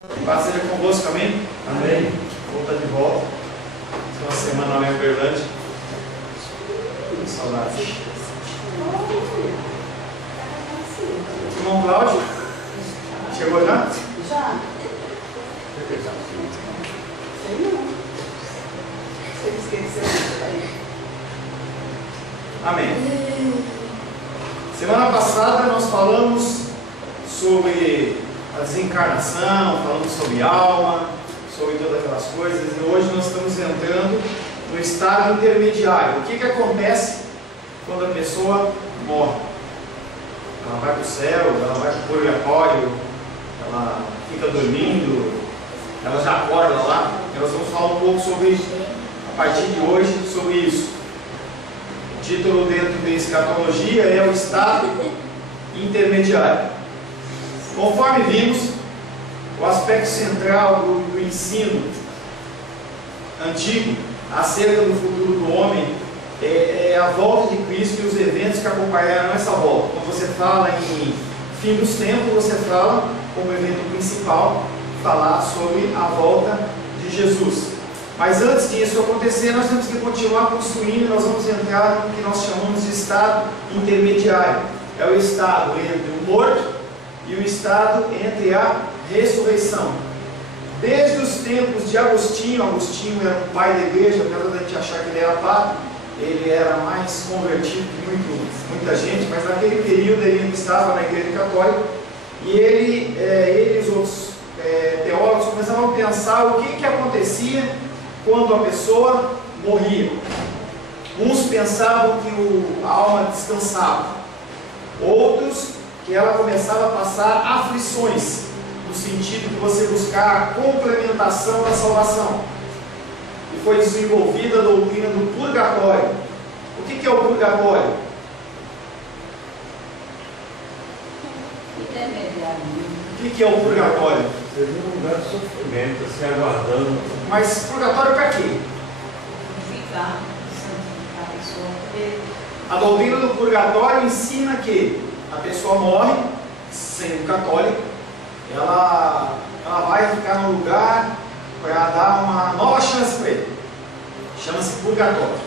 Paz seja convosco, amém? Amém. Vou estar de volta. Uma semana lá em Uberlândia. Saudades. Irmão Cláudio, chegou já? Já. Sei não. Você esqueceu aí. Amém. Semana passada nós falamos sobre a desencarnação, falamos sobre alma, sobre todas aquelas coisas, e hoje nós estamos entrando no estado intermediário. O que acontece quando a pessoa morre? Ela vai para o céu, ela vai para o purgatório, ela fica dormindo, ela já acorda lá. Nós vamos falar um pouco sobre, a partir de hoje, sobre isso. O título dentro da escatologia é o estado intermediário. Conforme vimos, o aspecto central do ensino antigo acerca do futuro do homem é a volta de Cristo e os eventos que acompanharam essa volta. Quando você fala em fim dos tempos, você fala como evento principal, falar sobre a volta de Jesus. Mas antes disso acontecer, nós temos que continuar construindo, nós vamos entrar no que nós chamamos de estado intermediário. É o estado entre o morto e o estado entre a ressurreição. Desde os tempos de Agostinho, Agostinho era um pai da igreja, apesar de a gente achar que ele era papa, ele era mais convertido que muita gente, mas naquele período ele ainda estava na igreja católica, e ele e os outros teólogos começaram a pensar o que acontecia quando a pessoa morria. Uns pensavam que a alma descansava, outros que ela começava a passar aflições, no sentido de você buscar a complementação da salvação. E foi desenvolvida a doutrina do purgatório. O que é o purgatório? O que é o purgatório? Seria um lugar de sofrimento, se aguardando. Mas purgatório para quê? Santificar a pessoa. A doutrina do purgatório ensina que a pessoa morre, sendo católica, ela vai ficar no lugar para dar uma nova chance para ele. Chama-se purgatório.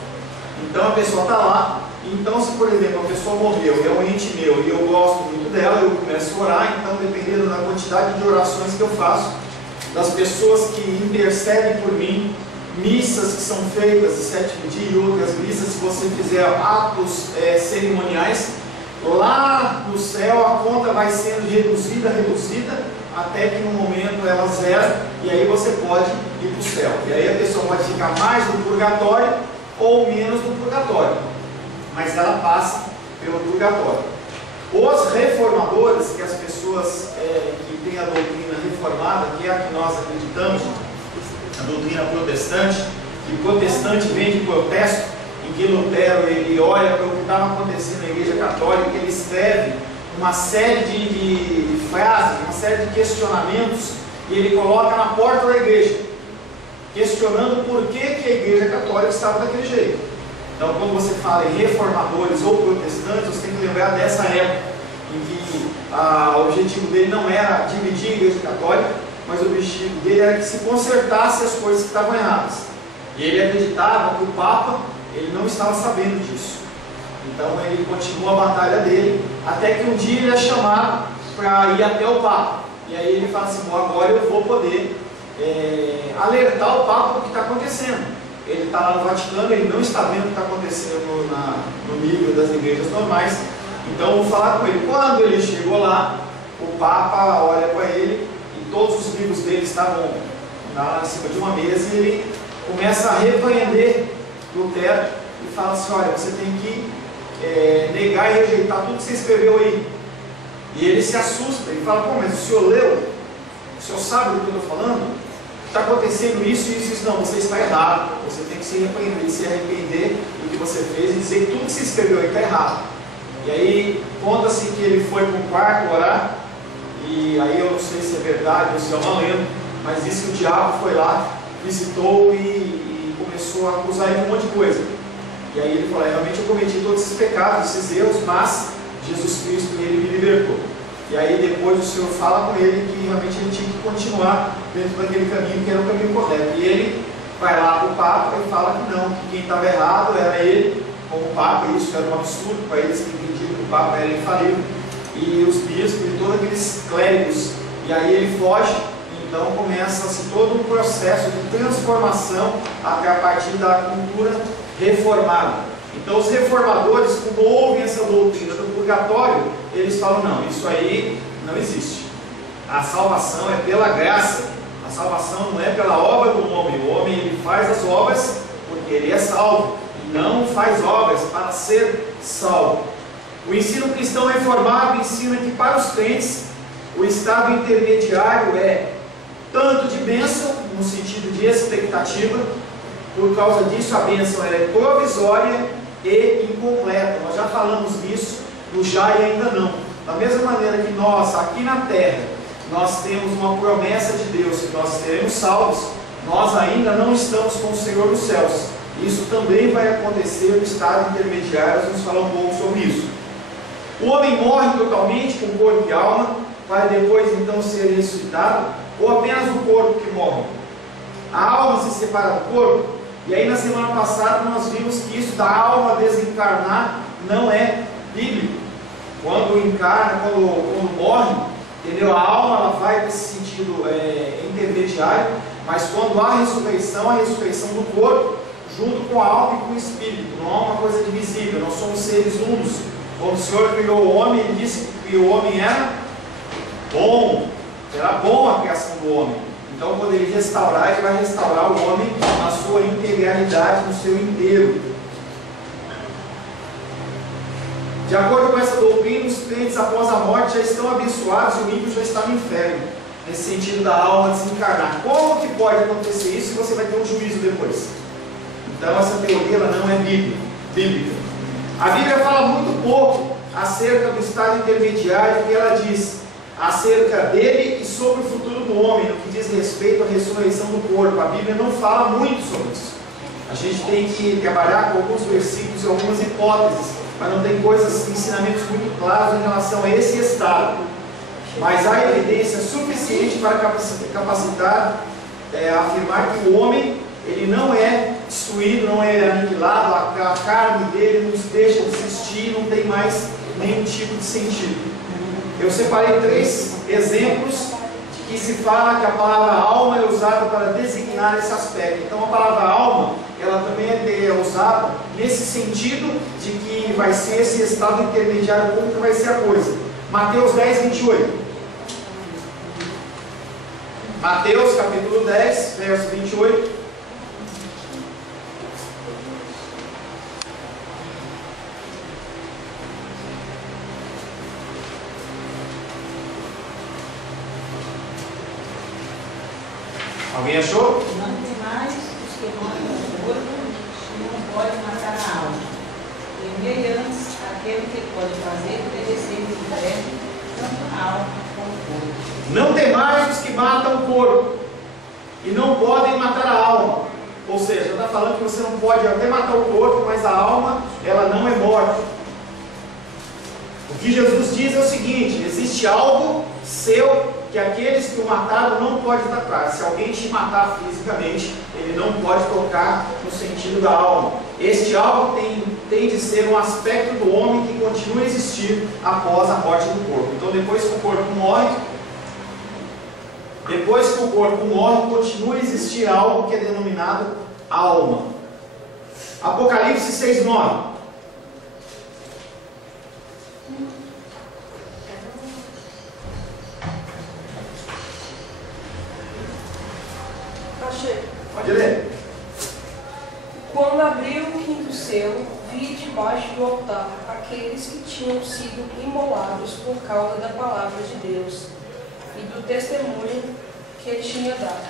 Então a pessoa está lá. Então, se por exemplo a pessoa morreu e é um ente meu e eu gosto muito dela, eu começo a orar. Então, dependendo da quantidade de orações que eu faço, das pessoas que intercedem por mim, missas que são feitas de sétimo dia e outras missas, se você fizer atos cerimoniais, lá no céu a conta vai sendo reduzida, até que no momento ela zera, e aí você pode ir para o céu. E aí a pessoa pode ficar mais no purgatório ou menos no purgatório, mas ela passa pelo purgatório. Os reformadores, que as pessoas que têm a doutrina reformada, que é a que nós acreditamos, a doutrina protestante, que protestante vem de protesto, em que Lutero ele olha para o que estava acontecendo na Igreja Católica, ele escreve uma série de frases, uma série de questionamentos, e ele coloca na porta da igreja, questionando por que a Igreja Católica estava daquele jeito. Então, quando você fala em reformadores ou protestantes, você tem que lembrar dessa época, em que o objetivo dele não era dividir a Igreja Católica, mas o objetivo dele era que se consertasse as coisas que estavam erradas. E ele acreditava que o Papa ele não estava sabendo disso. Então ele continua a batalha dele, até que um dia ele é chamado para ir até o Papa. E aí ele fala assim, bom, agora eu vou poder alertar o Papa do que está acontecendo. Ele está lá no Vaticano, ele não está vendo o que está acontecendo no nível das igrejas normais. Então eu vou falar com ele. Quando ele chegou lá, o Papa olha para ele, e todos os livros dele estavam lá em cima de uma mesa, e ele começa a repreender Lutero e fala assim, olha, você tem que negar e rejeitar tudo que você escreveu aí. E ele se assusta, ele fala, pô, mas o senhor leu? O senhor sabe do que eu estou falando? Está acontecendo isso e isso, não, você está errado, você tem que se arrepender do que você fez e dizer que tudo que você escreveu aí está errado. E aí conta-se que ele foi para um quarto orar, e aí eu não sei se é verdade ou se é uma lenda, mas diz que o diabo foi lá, visitou e começou a acusar ele de um monte de coisa. E aí ele falou, realmente eu cometi todos esses pecados, esses erros, mas Jesus Cristo, ele me libertou. E aí depois o Senhor fala com ele que realmente ele tinha que continuar dentro daquele caminho que era o caminho correto. E ele vai lá para o Papa e fala que não, que quem estava errado era ele, como Papa, e isso era um absurdo para eles que entendiam que o Papa era infalível, e os bispos e todos aqueles clérigos. E aí ele foge, e então começa-se todo um processo de transformação até a partir da cultura reformada. Então os reformadores, quando ouvem essa doutrina do purgatório, eles falam, não, isso aí não existe. A salvação é pela graça, a salvação não é pela obra do homem. O homem ele faz as obras porque ele é salvo, e não faz obras para ser salvo. O ensino cristão reformado ensina que para os crentes o estado intermediário é tanto de bênção, no sentido de expectativa. Por causa disso a bênção é provisória e incompleta. Nós já falamos nisso no já e ainda não. Da mesma maneira que nós, aqui na terra, nós temos uma promessa de Deus que nós seremos salvos, nós ainda não estamos com o Senhor nos céus. Isso também vai acontecer no estado intermediário. Vamos falar um pouco sobre isso. O homem morre totalmente com corpo e alma, para depois então ser ressuscitado, ou apenas o corpo que morre? A alma se separa do corpo. E aí na semana passada nós vimos que isso da alma desencarnar não é bíblico. Quando encarna, quando morre, entendeu? A alma ela vai para esse sentido intermediário, mas quando há a ressurreição do corpo, junto com a alma e com o espírito. Não é uma coisa divisível, nós somos seres unos. Quando o Senhor criou o homem, Ele disse que o homem era bom, era bom a criação do homem. Então, quando Ele restaurar, Ele vai restaurar o homem na sua integralidade, no seu inteiro. De acordo com essa doutrina, os crentes após a morte já estão abençoados e o ímpio já está no inferno, nesse sentido da alma desencarnar. Como que pode acontecer isso se você vai ter um juízo depois? Então, essa teoria ela não é bíblica. A Bíblia fala muito pouco acerca do estado intermediário, que ela diz acerca dele e sobre o futuro do homem, no que diz respeito à ressurreição do corpo. A Bíblia não fala muito sobre isso. A gente tem que trabalhar com alguns versículos e algumas hipóteses, mas não tem coisas, ensinamentos muito claros em relação a esse estado. Mas há evidência suficiente para capacitar, afirmar que o homem ele não é destruído, não é aniquilado, a carne dele nos deixa de existir, não tem mais nenhum tipo de sentido. Eu separei 3 exemplos de que se fala que a palavra alma é usada para designar esse aspecto. Então a palavra alma, ela também é usada nesse sentido de que vai ser esse estado intermediário, como que vai ser a coisa. Mateus 10, 28. Mateus capítulo 10, verso 28. Alguém achou? Não tem mais os que matam o corpo e não pode matar a alma. Lembrei antes aquele que pode fazer perecer do inferno tanto a alma como o corpo. Não tem mais os que matam o corpo e não podem matar a alma. Ou seja, está falando que você não pode até matar o corpo, mas a alma ela não é morta. O que Jesus diz é o seguinte: existe algo seu que aqueles que o mataram não podem tocar. Se alguém te matar fisicamente, ele não pode tocar no sentido da alma. Este algo tem de ser um aspecto do homem que continua a existir após a morte do corpo. Então depois que o corpo morre, continua a existir algo que é denominado alma. Apocalipse 6:9. Pode ler. Quando abriu o quinto selo, vi debaixo do altar aqueles que tinham sido imolados por causa da palavra de Deus e do testemunho que ele tinha dado.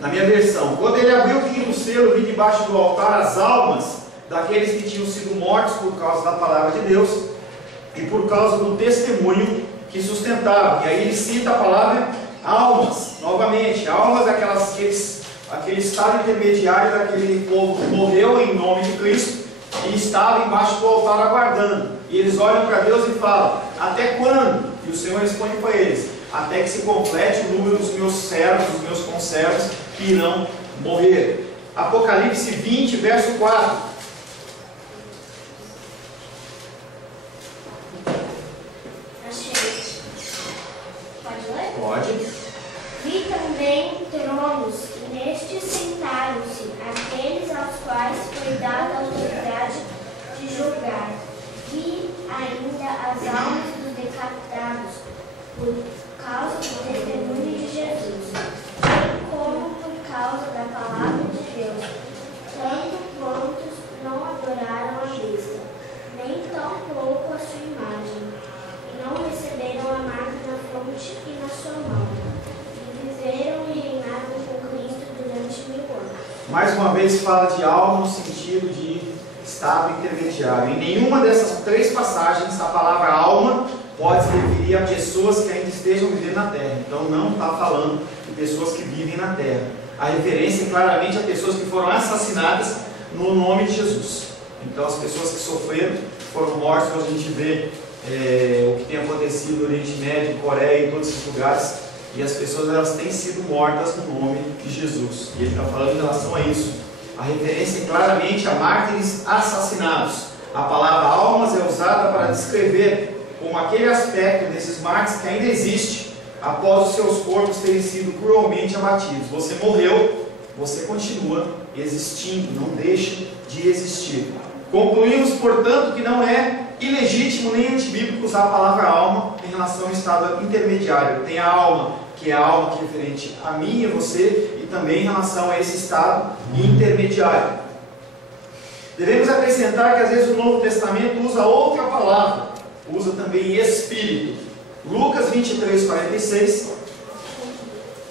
Na minha versão, quando ele abriu o quinto selo, vi debaixo do altar as almas daqueles que tinham sido mortos por causa da palavra de Deus e por causa do testemunho que sustentavam. E aí ele cita a palavra almas, novamente, almas daquele estado intermediário daquele povo que morreu em nome de Cristo e estavam embaixo do altar aguardando. E eles olham para Deus e falam: até quando? E o Senhor responde para eles: até que se complete o número dos meus servos, dos meus conservos, que irão morrer. Apocalipse 20, verso 4. Achei. Pode ler? Pode. Vi também tronos, e nestes sentaram-se aqueles aos quais foi dada a autoridade de julgar. Vi ainda as almas dos decapitados por causa do testemunho de Jesus, bem como por causa da palavra de Deus, tanto quantos não adoraram a besta, nem tampouco a sua imagem, e não receberam a marca na fronte e na sua mão, e viveram e reinaram com Cristo durante 1000 anos. Mais uma vez fala de alma no sentido de estado intermediário. Em nenhuma dessas 3 passagens a palavra alma pode se referir a pessoas que ainda estejam vivendo na terra. Então não está falando de pessoas que vivem na terra. A referência é claramente a pessoas que foram assassinadas no nome de Jesus. Então as pessoas que sofreram, foram mortas. A gente vê o que tem acontecido no Oriente Médio, Coreia e todos esses lugares, e as pessoas elas têm sido mortas no nome de Jesus. E ele está falando em relação a isso. A referência é claramente a mártires assassinados. A palavra almas é usada para descrever como aquele aspecto desses mártires que ainda existe após os seus corpos terem sido cruelmente abatidos. Você morreu, você continua existindo, não deixa de existir. Concluímos, portanto, que não é ilegítimo nem antibíblico usar a palavra alma em relação ao estado intermediário. Tem a alma, que é a alma que é referente a mim e a você, e também em relação a esse estado intermediário. Devemos acrescentar que às vezes o Novo Testamento usa outra palavra, usa também espírito. Lucas 23, 46.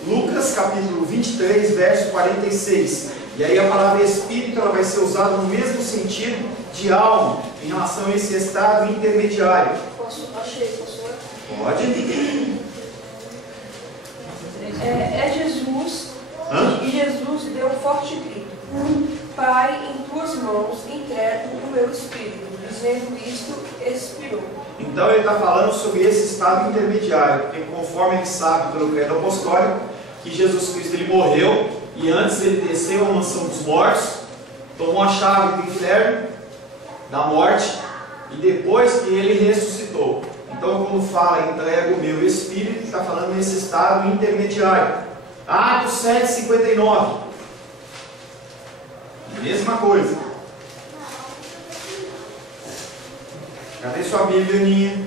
Lucas capítulo 23, verso 46. E aí a palavra espírito ela vai ser usada no mesmo sentido de alma, em relação a esse estado intermediário. Achei, pastor. Pode? É Jesus, e Jesus deu um forte grito: Pai, em tuas mãos entrego o meu espírito. Dizendo isto, expirou. Então ele está falando sobre esse estado intermediário, porque conforme ele sabe pelo credo apostólico, que Jesus Cristo ele morreu, e antes ele desceu à mansão dos mortos, tomou a chave do inferno, da morte, e depois que ele ressuscitou. Então quando fala entrega o meu espírito, está falando nesse estado intermediário. Atos 7:59. Mesma coisa. Cadê sua Bíblia, Aninha?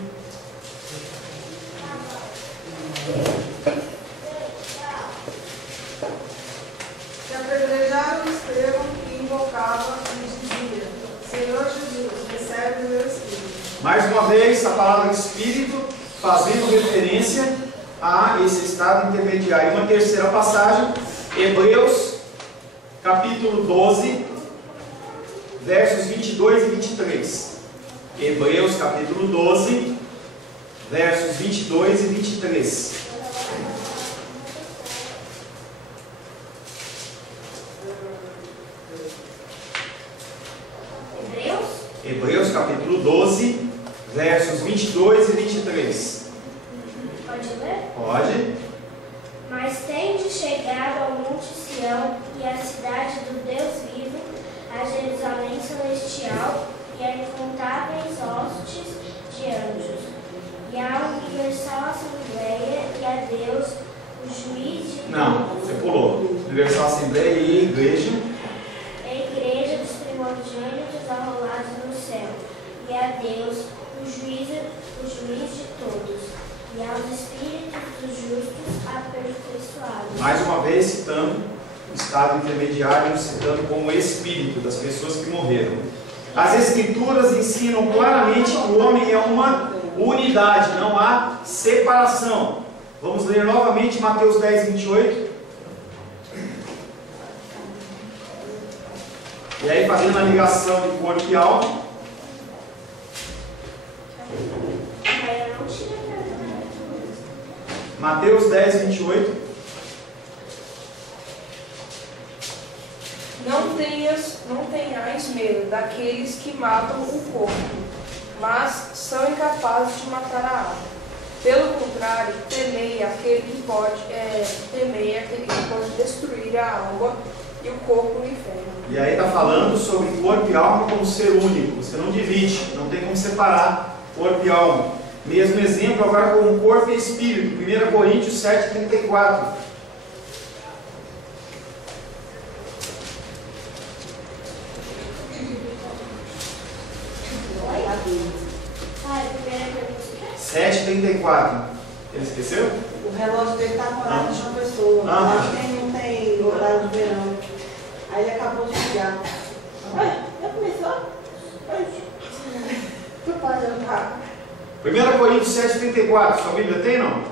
Que apedrejaram Estevão e invocava e dizia: Senhor Jesus, recebe o meu espírito. Mais uma vez, a palavra espírito fazendo referência a esse estado intermediário. Uma terceira passagem, Hebreus, capítulo 12, versos 22 e 23. Hebreus, capítulo 12, versos 22 e 23. Hebreus, capítulo 12, versos 22 e 23. Pode ler? Pode. Mas tende chegado ao monte Sião e à cidade do Deus vivo, a Jerusalém celestial e a incontáveis hostes de anjos, e à universal assembleia e a Deus, o juiz de Não, você pulou. Universal Assembleia e Igreja. a igreja dos primogênitos arrolados no céu, e a Deus, o juiz de todos, e aos espíritos dos justos aperfeiçoados. Mais uma vez citando o estado intermediário, citando como espírito das pessoas que morreram. As Escrituras ensinam claramente que o homem é uma unidade, não há separação. Vamos ler novamente Mateus 10, 28. E aí fazendo a ligação de corpo e alma. Mateus 10, 28. Não tenhais tenhais medo daqueles que matam o corpo, mas são incapazes de matar a alma. Pelo contrário, temei aquele que pode destruir a alma e o corpo no inferno. E aí está falando sobre corpo e alma como ser único. Você não divide, não tem como separar corpo e alma. Mesmo exemplo agora com corpo e espírito. 1 Coríntios 7,34. Pai, primeira pergunta. 7,34. Ele esqueceu? O relógio dele está morado de uma pessoa. Acho que ele não tem horário de verão. Aí ele acabou de ligar. Já começou? Tu pode andar. 1 Coríntios 7,34. Sua Bíblia tem, não?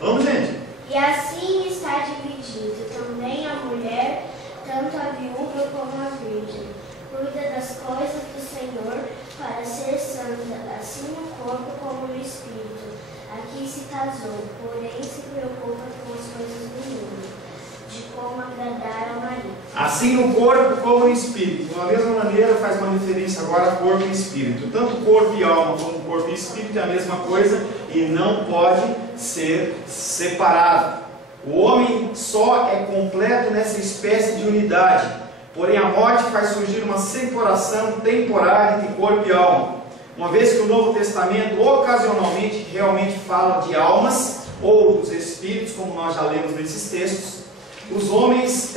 Vamos, gente. E assim está dividido também a mulher, tanto a viúva como a virgem. Cuida das coisas do Senhor para ser santa, assim no corpo como no espírito. Aqui se casou, porém se preocupa com as coisas do mundo, de como agradar ao marido. Assim no corpo como no espírito. De uma mesma maneira faz uma referência agora a corpo e espírito. Tanto corpo e alma como corpo e espírito é a mesma coisa e não pode ser separado. O homem só é completo nessa espécie de unidade. Porém a morte faz surgir uma separação temporária entre corpo e alma. Uma vez que o Novo Testamento ocasionalmente realmente fala de almas ou dos espíritos, como nós já lemos nesses textos, dos homens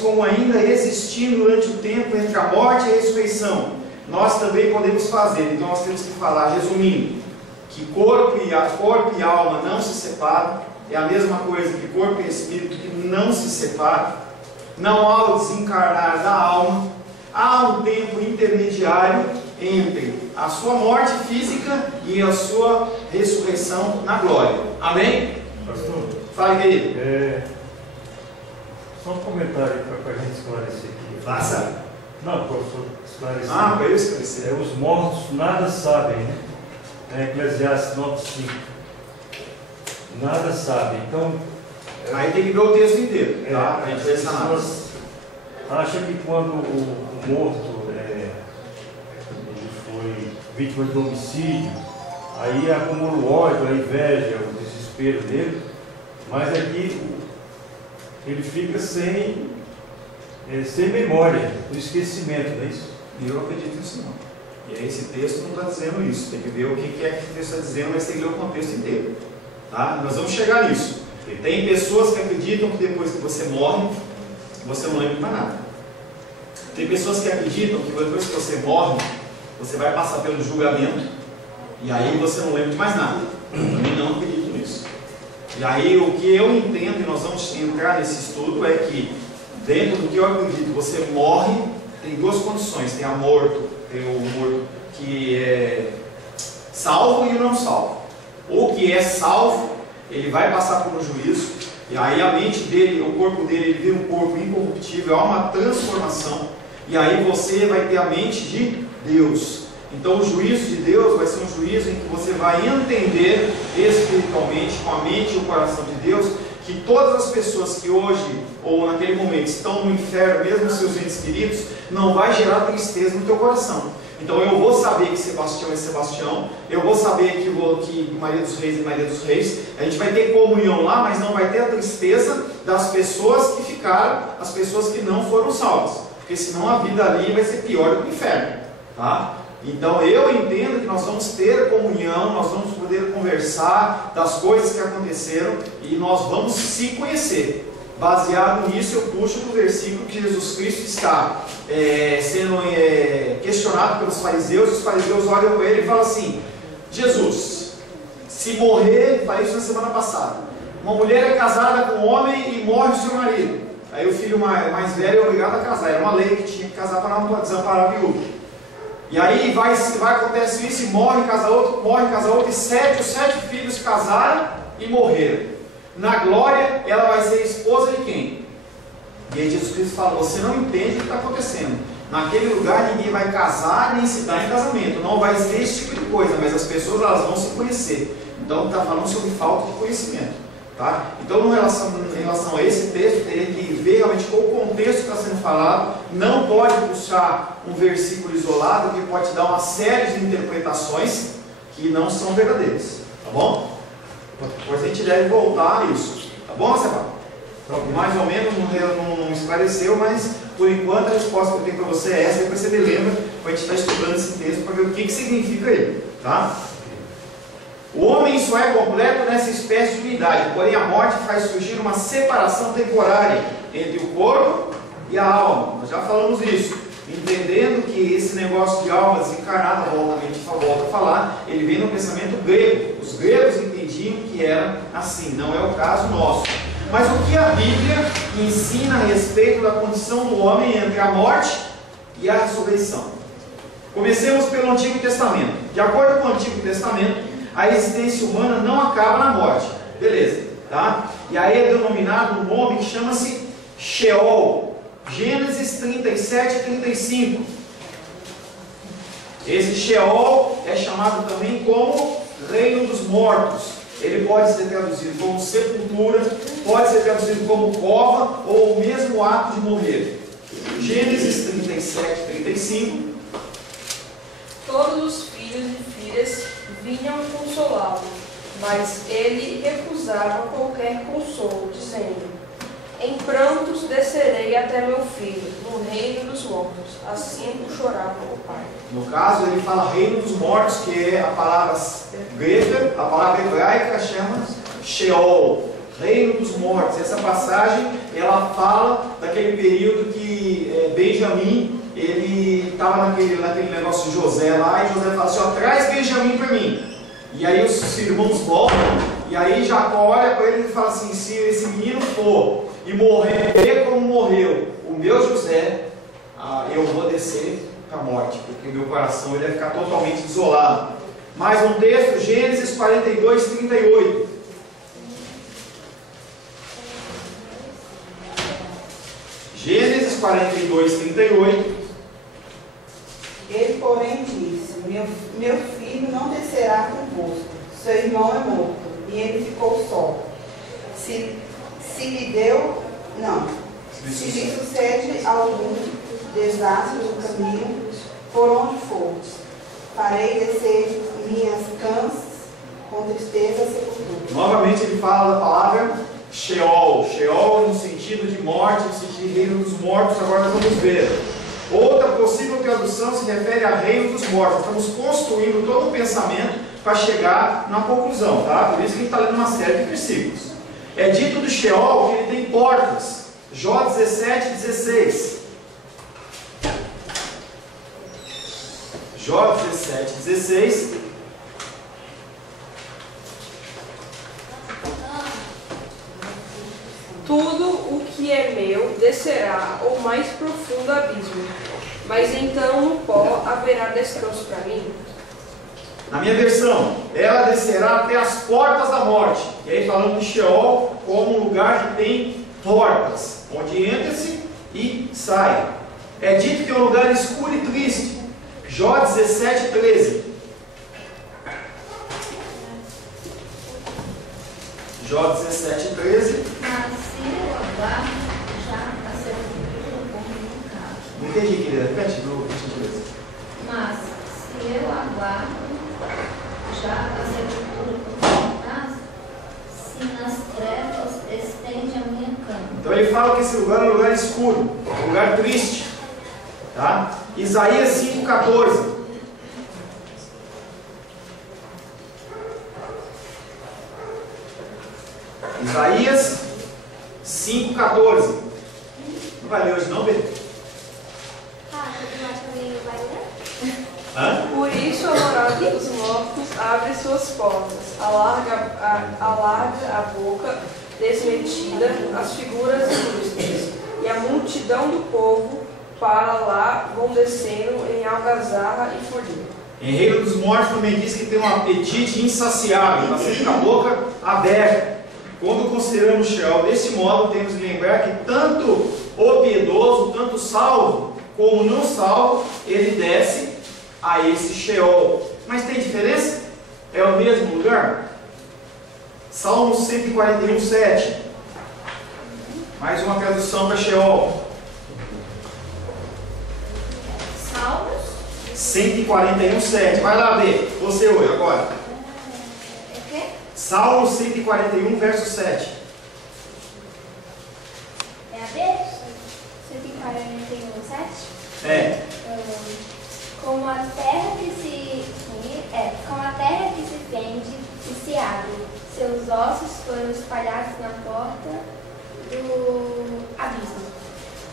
como ainda existindo durante o tempo entre a morte e a ressurreição, nós também podemos fazer. Então nós temos que falar, resumindo, que corpo e alma não se separam, é a mesma coisa que corpo e espírito que não se separam. Não há o desencarnar da alma, há um tempo intermediário entre a sua morte física e a sua ressurreição na glória. Amém? Pastor, Fale, querido. só um comentário para a gente esclarecer aqui. Faça. Não, professor, esclarecer. Para eu esclarecer. Os mortos nada sabem, né? Eclesiastes 9:5. Nada sabem. Então, Aí tem que ver o texto inteiro, tá? A gente as vai ensinar. pessoas acham que quando o morto ele foi vítima de homicídio, aí acumula o ódio, a inveja, o desespero dele, mas aqui ele fica sem memória, no esquecimento, não é isso? Eu acredito nisso não. E aí esse texto não está dizendo isso. Tem que ver o que é que o texto está dizendo, mas tem que ler o contexto inteiro. Tá? Nós vamos chegar nisso. Tem pessoas que acreditam que depois que você morre, você não lembra de mais nada. Tem pessoas que acreditam que depois que você morre, você vai passar pelo julgamento e aí você não lembra de mais nada. Eu também não acredito nisso. E aí o que eu entendo, e nós vamos entrar nesse estudo, é que dentro do que eu acredito, você morre, tem duas condições. Tem o morto que é salvo e o não salvo. O que é salvo, ele vai passar por um juízo, e aí a mente dele, o corpo dele, ele vira um corpo incorruptível, há uma transformação, e aí você vai ter a mente de Deus. Então o juízo de Deus vai ser um juízo em que você vai entender espiritualmente, com a mente e o coração de Deus, que todas as pessoas que hoje, ou naquele momento, estão no inferno, mesmo seus entes queridos, não vai gerar tristeza no teu coração. Então eu vou saber que Sebastião é Sebastião, eu vou saber que Maria dos Reis é Maria dos Reis, a gente vai ter comunhão lá, mas não vai ter a tristeza das pessoas que ficaram, as pessoas que não foram salvas, porque senão a vida ali vai ser pior do que o inferno, tá? Então eu entendo que nós vamos ter comunhão, nós vamos poder conversar das coisas que aconteceram e nós vamos se conhecer. Baseado nisso, eu puxo para o versículo que Jesus Cristo está sendo questionado pelos fariseus. Os fariseus olham para ele e falam assim: Jesus, se morrer, falei isso na semana passada, uma mulher é casada com um homem e morre o seu marido, aí o filho mais velho é obrigado a casar, era uma lei que tinha que casar para não desamparar a viúva. E aí acontece isso, e morre, casa outro, e os 7 filhos casaram e morreram. Na glória, ela vai ser esposa de quem? E aí Jesus Cristo fala: você não entende o que está acontecendo. Naquele lugar ninguém vai casar nem se dar em casamento. Não vai ser esse tipo de coisa, mas as pessoas elas vão se conhecer. Então está falando sobre falta de conhecimento. Tá? Então, em relação a esse texto, teria que ver realmente qual o contexto que está sendo falado. Não pode puxar um versículo isolado, que pode te dar uma série de interpretações que não são verdadeiras. Tá bom? Depois a gente deve voltar a isso. Tá bom, Seba? Mais ou menos não esclareceu, mas por enquanto a resposta que eu tenho para você é essa. Depois você me lembra, a gente está estudando esse texto para ver o que significa ele. Tá? O homem só é completo nessa espécie de unidade, porém a morte faz surgir uma separação temporária entre o corpo e a alma. Nós já falamos isso, entendendo que esse negócio de alma desencarnada, a gente volta a falar, ele vem no pensamento grego. Os gregos entendiam que era assim, não é o caso nosso. Mas o que a Bíblia ensina a respeito da condição do homem entre a morte e a ressurreição? Comecemos pelo Antigo Testamento. De acordo com o Antigo Testamento, a existência humana não acaba na morte. Beleza, tá? E aí é denominado um nome que chama-se Sheol. Gênesis 37 e 35. Esse Sheol é chamado também como Reino dos Mortos. Ele pode ser traduzido como sepultura, pode ser traduzido como cova ou o mesmo ato de morrer. Gênesis 37 e 35. Todos os filhos e filhas vinham consolá-lo, mas ele recusava qualquer consolo, dizendo: em prantos descerei até meu filho, no reino dos mortos. Assim o chorava o pai. No caso, ele fala reino dos mortos, que é a palavra grega, a palavra hebraica chama Sheol, reino dos mortos. Essa passagem, ela fala daquele período que Benjamim, ele estava naquele negócio de José lá, e José fala assim: ó, traz Benjamim para mim. E aí os irmãos voltam, e aí Jacó olha para ele e fala assim: se esse menino for e morrer como morreu o meu José, eu vou descer para a morte, porque o meu coração ele vai ficar totalmente desolado. Mais um texto, Gênesis 42, 38. Gênesis 42, 38. Ele, porém, disse: meu filho não descerá convosco, seu irmão é morto. E ele ficou só. Se lhe sucede algum desastre no caminho, por onde fordes, farei descer minhas cãs com tristeza e sepultura. Novamente ele fala da palavra Sheol. Sheol no sentido de morte, no sentido de reino dos mortos. Agora nós vamos ver. Outra possível tradução se refere a reino dos mortos. Estamos construindo todo um pensamento para chegar na conclusão, tá? Por isso que a gente está lendo uma série de versículos. É dito do Sheol que ele tem portas. Jó 17, 16. Jó 17, 16. Tudo o que é meu descerá ao mais profundo abismo, mas então no pó haverá descanso para mim. Na minha versão, ela descerá até as portas da morte. E aí falando de Sheol como um lugar que tem portas, onde entra-se e sai. É dito que é um lugar escuro e triste. Jó 17, 13. Jó 17, 13. Mas se eu aguardo, já a sepultura por minha casa. Não entendi, querida. Repete de novo, por gentileza. Mas se eu aguardo, já a sepultura por minha casa, se nas trevas estende a minha cama. Então ele fala que esse lugar é um lugar escuro, um lugar triste. Tá? Isaías 5,14. Isaías 5,14. Não vai ler hoje não, Bê? Hã? Por isso a morada dos mortos abre suas portas, alarga a boca desmetida, as figuras ilustres, e a multidão do povo para lá vão descendo em algazarra e folia. Em Reino dos Mortos também diz que tem um apetite insaciável, está sempre com a boca aberta. Quando consideramos Sheol desse modo, temos que lembrar que tanto o piedoso, tanto salvo como não salvo, ele desce a esse Sheol. Mas tem diferença? É o mesmo lugar? Salmo 141, 7. Mais uma tradução para Sheol. Salmos 141, 7. Vai lá ver. Você hoje, agora. o quê? Salmo 141, verso 7. É a B? 141, 7? É. Como a terra que se fende e se abre, seus ossos foram espalhados na porta do abismo.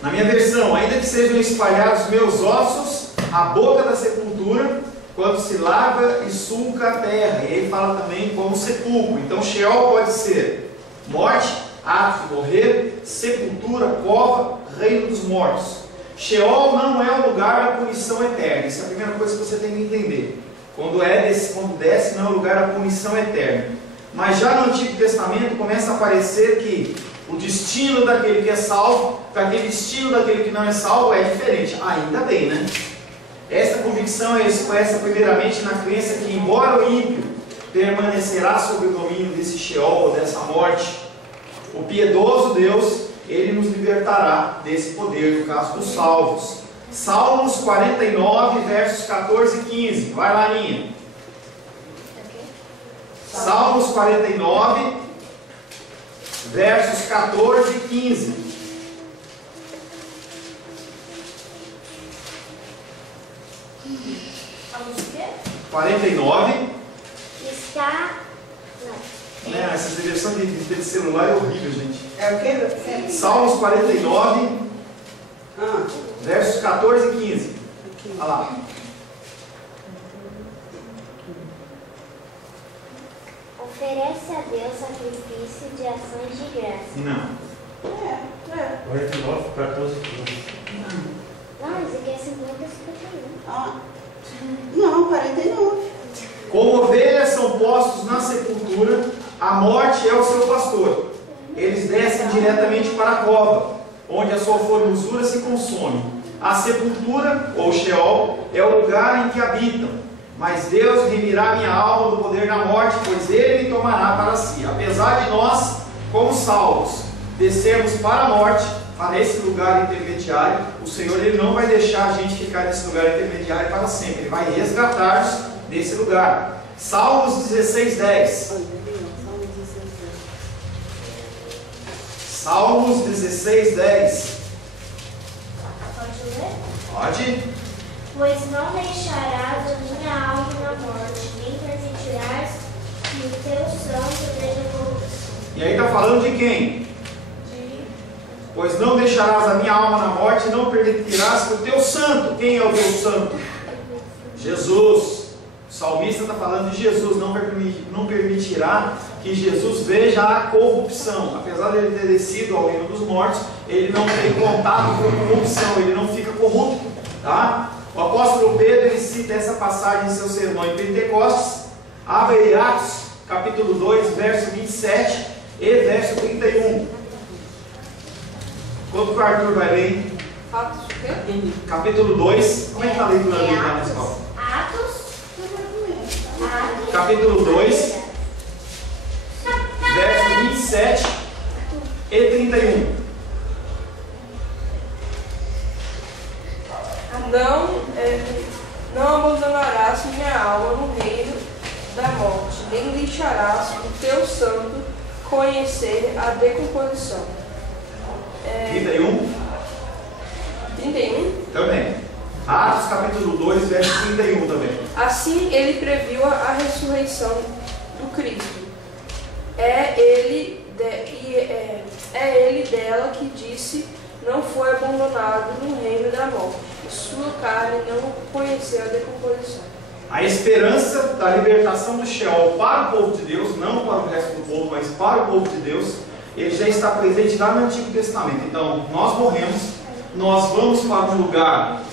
Na minha versão, ainda que sejam espalhados meus ossos, a boca da sepultura, quando se lava e sulca a terra. E ele fala também como sepulcro. Então Sheol pode ser morte, ato de morrer, sepultura, cova, reino dos mortos. Sheol não é o lugar da punição eterna. Isso é a primeira coisa que você tem que entender. Quando desce, não é o lugar da punição eterna. Mas já no Antigo Testamento começa a aparecer que o destino daquele que é salvo, para aquele destino daquele que não é salvo é diferente. Ainda bem, né? Essa convicção é expressa primeiramente na crença que, embora o ímpio permanecerá sob o domínio desse Sheol, dessa morte, o piedoso Deus, ele nos libertará desse poder, no caso dos salvos. Salmos 49, versos 14 e 15. Vai lá, Aninha. Salmos 49, versos 14 e 15. Salmos o quê? 49. Está... Não. Essa versão de celular é horrível, gente. É o quê? Salmos 49, Ah, versos 14 e 15. Olha lá. Oferece a Deus sacrifício de ações de graça. Não. 49, 14, 15. Não, isso aqui é 50 e 51. ah. Não, 49. Como ovelhas são postos na sepultura, a morte é o seu pastor. Eles descem diretamente para a cova, onde a sua formosura se consome. A sepultura, ou Sheol, é o lugar em que habitam. Mas Deus remirá minha alma do poder da morte, pois Ele me tomará para si. Apesar de nós, como salvos, descermos para a morte, para esse lugar intermediário, o Senhor ele não vai deixar a gente ficar nesse lugar intermediário para sempre. Ele vai resgatar-nos desse lugar. Salmos 16, 10. Salmos 16, 10. Pode ler? Pode? Pois não deixarás a minha alma na morte, nem permitirás que o teu santo veja corrupção. E aí está falando de quem? Pois não deixarás a minha alma na morte, não permitirás que o teu santo. Quem é o teu santo? Jesus. O salmista está falando de Jesus. Não permitirá que Jesus veja a corrupção. Apesar de ele ter descido ao reino dos mortos, ele não tem contato com a corrupção, ele não fica corrupto. Tá? O apóstolo Pedro ele cita essa passagem em seu sermão em Pentecostes. Abre aí Atos, capítulo 2, verso 27 e verso 31. Quanto que o Arthur vai ler, hein? Atos o quê? Capítulo 2. Como é que está a leitura dele lá na escola? Atos. Capítulo 2, verso 27 e 31. Não abandonarás minha alma no reino da morte, nem deixarás o teu santo conhecer a decomposição. 31? 31. Também. Atos capítulo 2, verso 31 também. Assim ele previu a ressurreição do Cristo. É ele dela que disse: não foi abandonado no reino da morte, e sua carne não conheceu a decomposição. A esperança da libertação do Sheol para o povo de Deus, não para o resto do povo, mas para o povo de Deus, ele já está presente lá no Antigo Testamento. Então, nós morremos, nós vamos para um lugar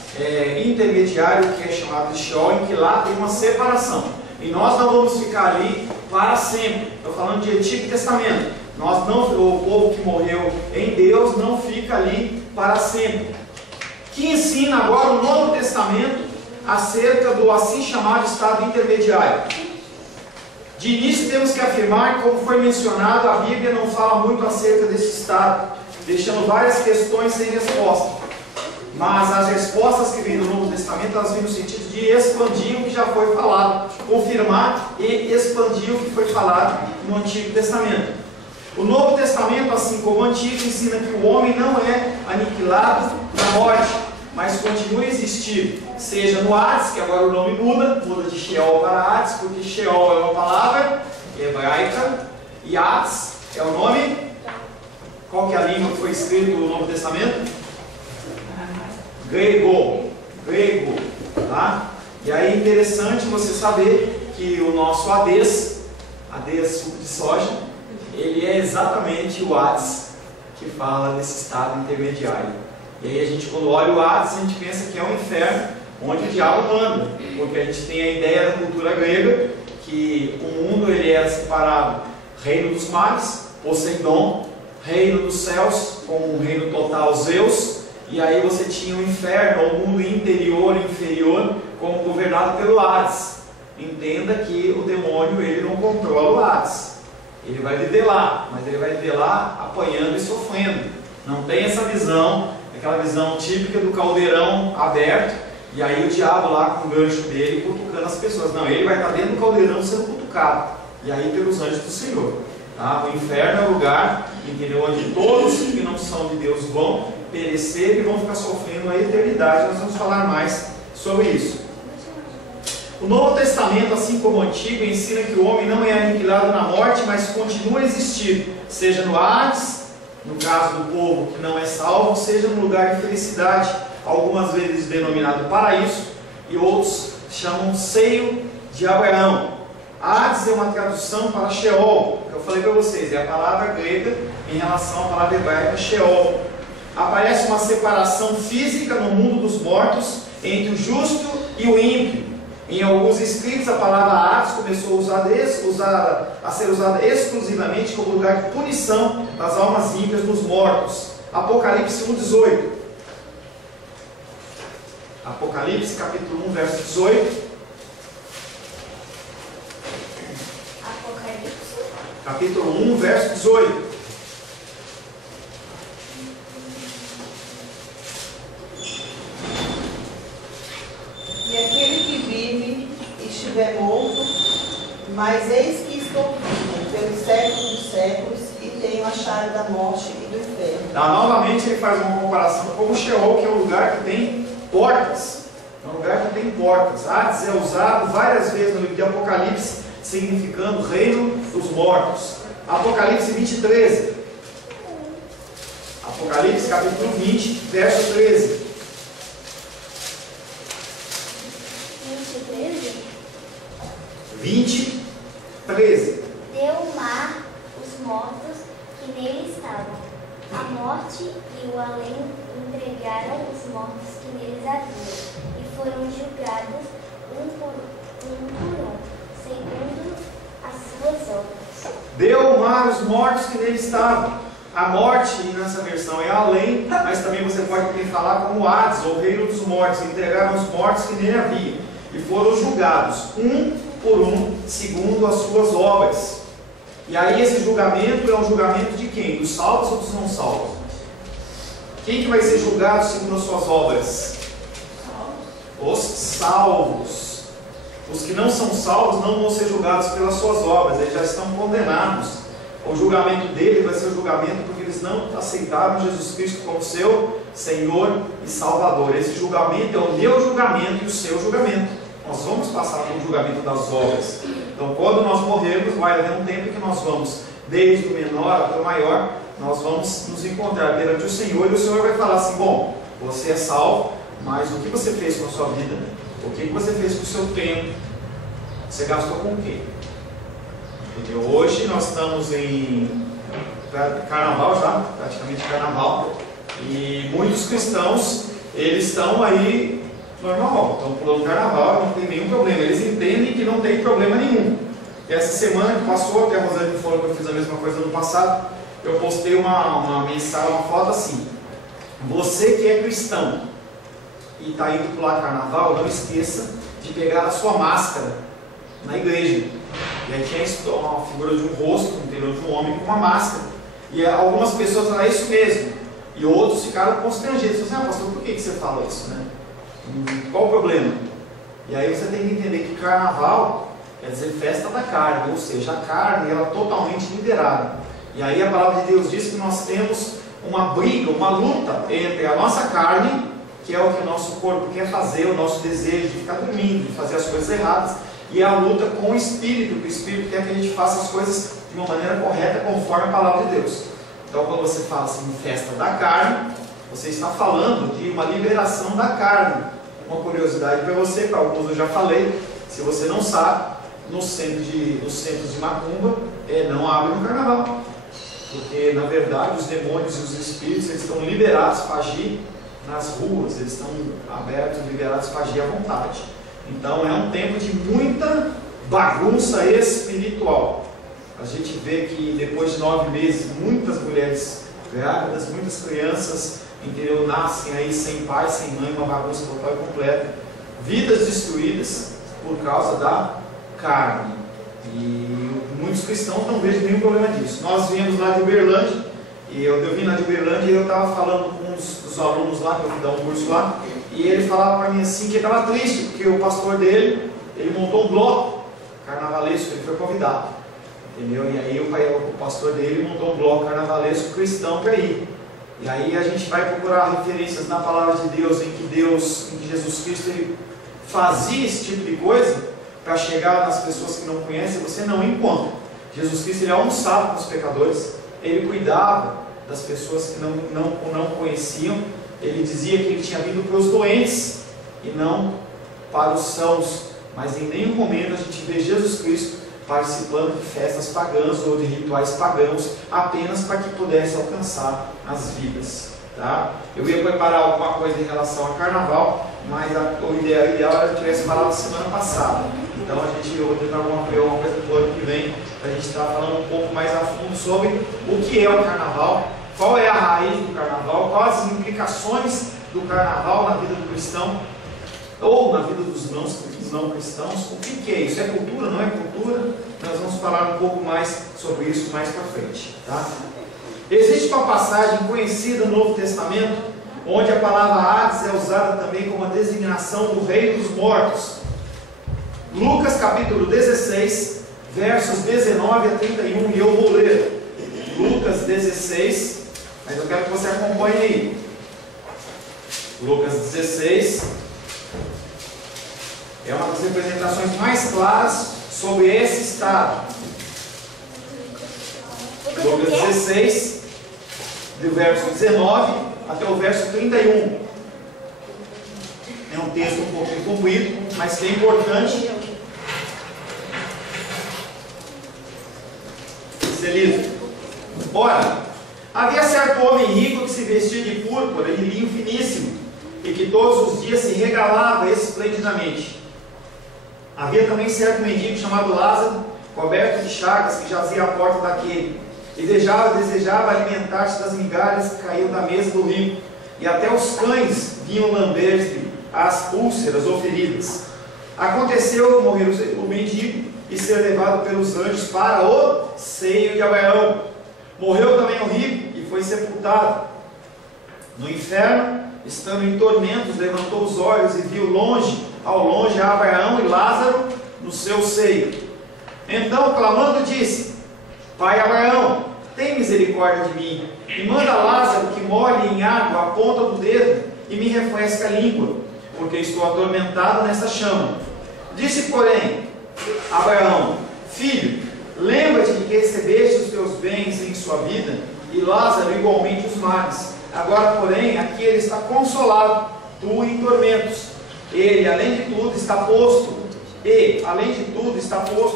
intermediário que é chamado de Sheol, em que lá tem uma separação. E nós não vamos ficar ali para sempre. Estou falando de Antigo Testamento. O povo que morreu em Deus não fica ali para sempre. Que ensina agora o Novo Testamento acerca do assim chamado estado intermediário. De início temos que afirmar que, como foi mencionado, a Bíblia não fala muito acerca desse estado, deixando várias questões sem resposta. Mas as respostas que vêm do Novo Testamento, elas vêm no sentido de expandir o que já foi falado, confirmar e expandir o que foi falado no Antigo Testamento. O Novo Testamento, assim como o Antigo, ensina que o homem não é aniquilado na morte, mas continua a existir, seja no Hades, que agora o nome muda de Sheol para Hades, porque Sheol é uma palavra hebraica e Hades é o nome. Qual que é a língua que foi escrito no Novo Testamento? Grego, tá? E aí é interessante você saber que o nosso Hades suco de soja, ele é exatamente o Hades que fala desse estado intermediário. E aí a gente, quando olha o Hades, a gente pensa que é um inferno onde o diabo manda, porque a gente tem a ideia da cultura grega que o mundo ele era separado: reino dos mares, Poseidon, reino dos céus, com um reino total, Zeus, e aí você tinha o inferno, o mundo interior e inferior, como governado pelo Hades. Entenda que o demônio ele não controla o Hades, ele vai viver lá, mas ele vai viver lá apanhando e sofrendo. Não tem essa visão, aquela visão típica do caldeirão aberto, e aí o diabo lá com o gancho dele cutucando as pessoas. Não, ele vai estar dentro do caldeirão sendo cutucado, e aí pelos anjos do Senhor. Tá? O inferno é o lugar, entendeu? Onde todos que não são de Deus vão perecer e vão ficar sofrendo a eternidade. Nós vamos falar mais sobre isso. O Novo Testamento, assim como o Antigo, ensina que o homem não é aniquilado na morte, mas continua a existir, seja no Hades, no caso do povo que não é salvo, seja no lugar de felicidade, algumas vezes denominado paraíso, e outros chamam seio de Abraão. Hades é uma tradução para Sheol, que eu falei para vocês, é a palavra grega em relação à palavra hebraica Sheol. Aparece uma separação física no mundo dos mortos entre o justo e o ímpio. Em alguns escritos a palavra Hades começou a ser usada exclusivamente como lugar de punição das almas ímpias dos mortos. Apocalipse 1,18. Apocalipse capítulo 1, verso 18. Capítulo 1, verso 18. E aquele que vive estiver morto, mas eis que estou vivo pelos séculos dos séculos e tenho a chave da morte e do inferno. Tá, novamente ele faz uma comparação com o Sheol, que é um lugar que tem portas. É um lugar que tem portas. Hades é usado várias vezes no livro de Apocalipse, significando reino dos mortos. Apocalipse 20:13. Apocalipse capítulo 20, verso 13. 20:13. Deu o mar os mortos que nele estavam. A morte e o além entregaram os mortos que neles haviam, e foram julgados um por um, segundo as suas obras. Deu o mar os mortos que nele estavam. A morte, nessa versão, é além, mas também você pode também falar como Hades, ou reino dos mortos. Entregaram os mortos que nele havia, e foram julgados um por um, segundo as suas obras. E aí esse julgamento é um julgamento de quem? Dos salvos ou dos não salvos? Quem que vai ser julgado segundo as suas obras? Os salvos. Os que não são salvos não vão ser julgados pelas suas obras, eles já estão condenados. O julgamento deles vai ser o julgamento porque eles não aceitaram Jesus Cristo como seu Senhor e Salvador. Esse julgamento é o meu julgamento e o seu julgamento. Nós vamos passar por um julgamento das obras. Então, quando nós morrermos, vai haver um tempo que nós vamos, desde o menor até o maior, nós vamos nos encontrar perante o Senhor, e o Senhor vai falar assim: bom, você é salvo, mas o que você fez com a sua vida? O que você fez com o seu tempo? Você gastou com o quê? Entendeu? Hoje nós estamos em carnaval já, praticamente carnaval, e muitos cristãos, eles estão aí normal, estão pulando carnaval, não tem nenhum problema, eles entendem que não tem problema nenhum. E essa semana que passou, que a Rosane me falou que eu fiz a mesma coisa no passado, eu postei uma mensagem, uma foto assim: você que é cristão e está indo pular carnaval, não esqueça de pegar a sua máscara na igreja. E aí tinha uma figura de um rosto, no interior de um homem com uma máscara. E algumas pessoas falaram, é isso mesmo. E outros ficaram constrangidos. Falaram, pastor, por que você fala isso, né? Qual o problema? E aí você tem que entender que carnaval quer dizer festa da carne, ou seja, a carne ela é totalmente liberada. E aí a palavra de Deus diz que nós temos uma briga, uma luta entre a nossa carne, que é o que o nosso corpo quer fazer, o nosso desejo de ficar dormindo, de fazer as coisas erradas, e a luta com o Espírito, que o Espírito quer que a gente faça as coisas de uma maneira correta, conforme a palavra de Deus. Então quando você fala assim, festa da carne, você está falando de uma liberação da carne. Uma curiosidade para você, para alguns eu já falei, se você não sabe, nos centros de macumba, não abre no carnaval. Porque na verdade os demônios e os espíritos eles estão liberados para agir nas ruas, eles estão abertos, liberados para agir à vontade. Então é um tempo de muita bagunça espiritual. A gente vê que depois de 9 meses, muitas mulheres grávidas, muitas crianças entendeu, nascem aí sem pai, sem mãe, uma bagunça total e completa. Vidas destruídas por causa da carne. E muitos cristãos não veem nenhum problema disso. Nós viemos lá de Uberlândia, e eu vim lá de Uberlândia e eu estava falando com dos alunos lá, que eu fui dar um curso lá, e ele falava para mim assim que ele estava triste, porque o pastor dele, ele montou um bloco carnavalesco, ele foi convidado, entendeu? E aí o pastor dele montou um bloco carnavalesco cristão para ir. E aí a gente vai procurar referências na palavra de Deus, em que Jesus Cristo ele fazia esse tipo de coisa para chegar nas pessoas que não conhecem, você não encontra. Jesus Cristo ele almoçava com os pecadores, ele cuidava das pessoas que não conheciam, ele dizia que ele tinha vindo para os doentes e não para os sãos, mas em nenhum momento a gente vê Jesus Cristo participando de festas pagãs ou de rituais pagãos, apenas para que pudesse alcançar as vidas. Tá? Eu ia preparar alguma coisa em relação a carnaval, mas o ideal era que eu tivesse falado semana passada. Então a gente hoje tem alguma coisa para o ano que vem, para a gente estar falando um pouco mais a fundo sobre o que é o carnaval, qual é a raiz do carnaval, quais as implicações do carnaval na vida do cristão, ou na vida dos não cristãos. O que é isso? É cultura? Não é cultura? Nós vamos falar um pouco mais sobre isso mais para frente. Tá? Existe uma passagem conhecida no Novo Testamento, onde a palavra Hades é usada também como a designação do reino dos mortos. Lucas capítulo 16, versos 19 a 31, e eu vou ler Lucas 16, mas eu quero que você acompanhe aí. Lucas 16 é uma das representações mais claras sobre esse estado. Lucas 16, do verso 19 até o verso 31. É um texto um pouquinho comprido, mas que é importante ser lido. Ora, havia certo homem rico que se vestia de púrpura e de linho finíssimo, e que todos os dias se regalava esplendidamente. Havia também certo mendigo chamado Lázaro, coberto de chagas, que jazia à porta daquele, e desejava alimentar-se das migalhas que caíam da mesa do rico, e até os cães vinham lamber-lhe as úlceras ou feridas. Aconteceu morrer o mendigo e ser levado pelos anjos para o seio de Abraão. Morreu também o rico e foi sepultado. No inferno, estando em tormentos, levantou os olhos e viu ao longe a Abraão e Lázaro no seu seio. Então, clamando, disse: Pai Abraão, tem misericórdia de mim, e manda Lázaro que molhe em água a ponta do dedo e me refresque a língua, porque estou atormentado nessa chama. Disse, porém, Abraão: Filho, lembra-te de que recebeste os teus bens em sua vida, e Lázaro igualmente os males. Agora, porém, aqui ele está consolado, tu em tormentos. Ele, além de tudo, está posto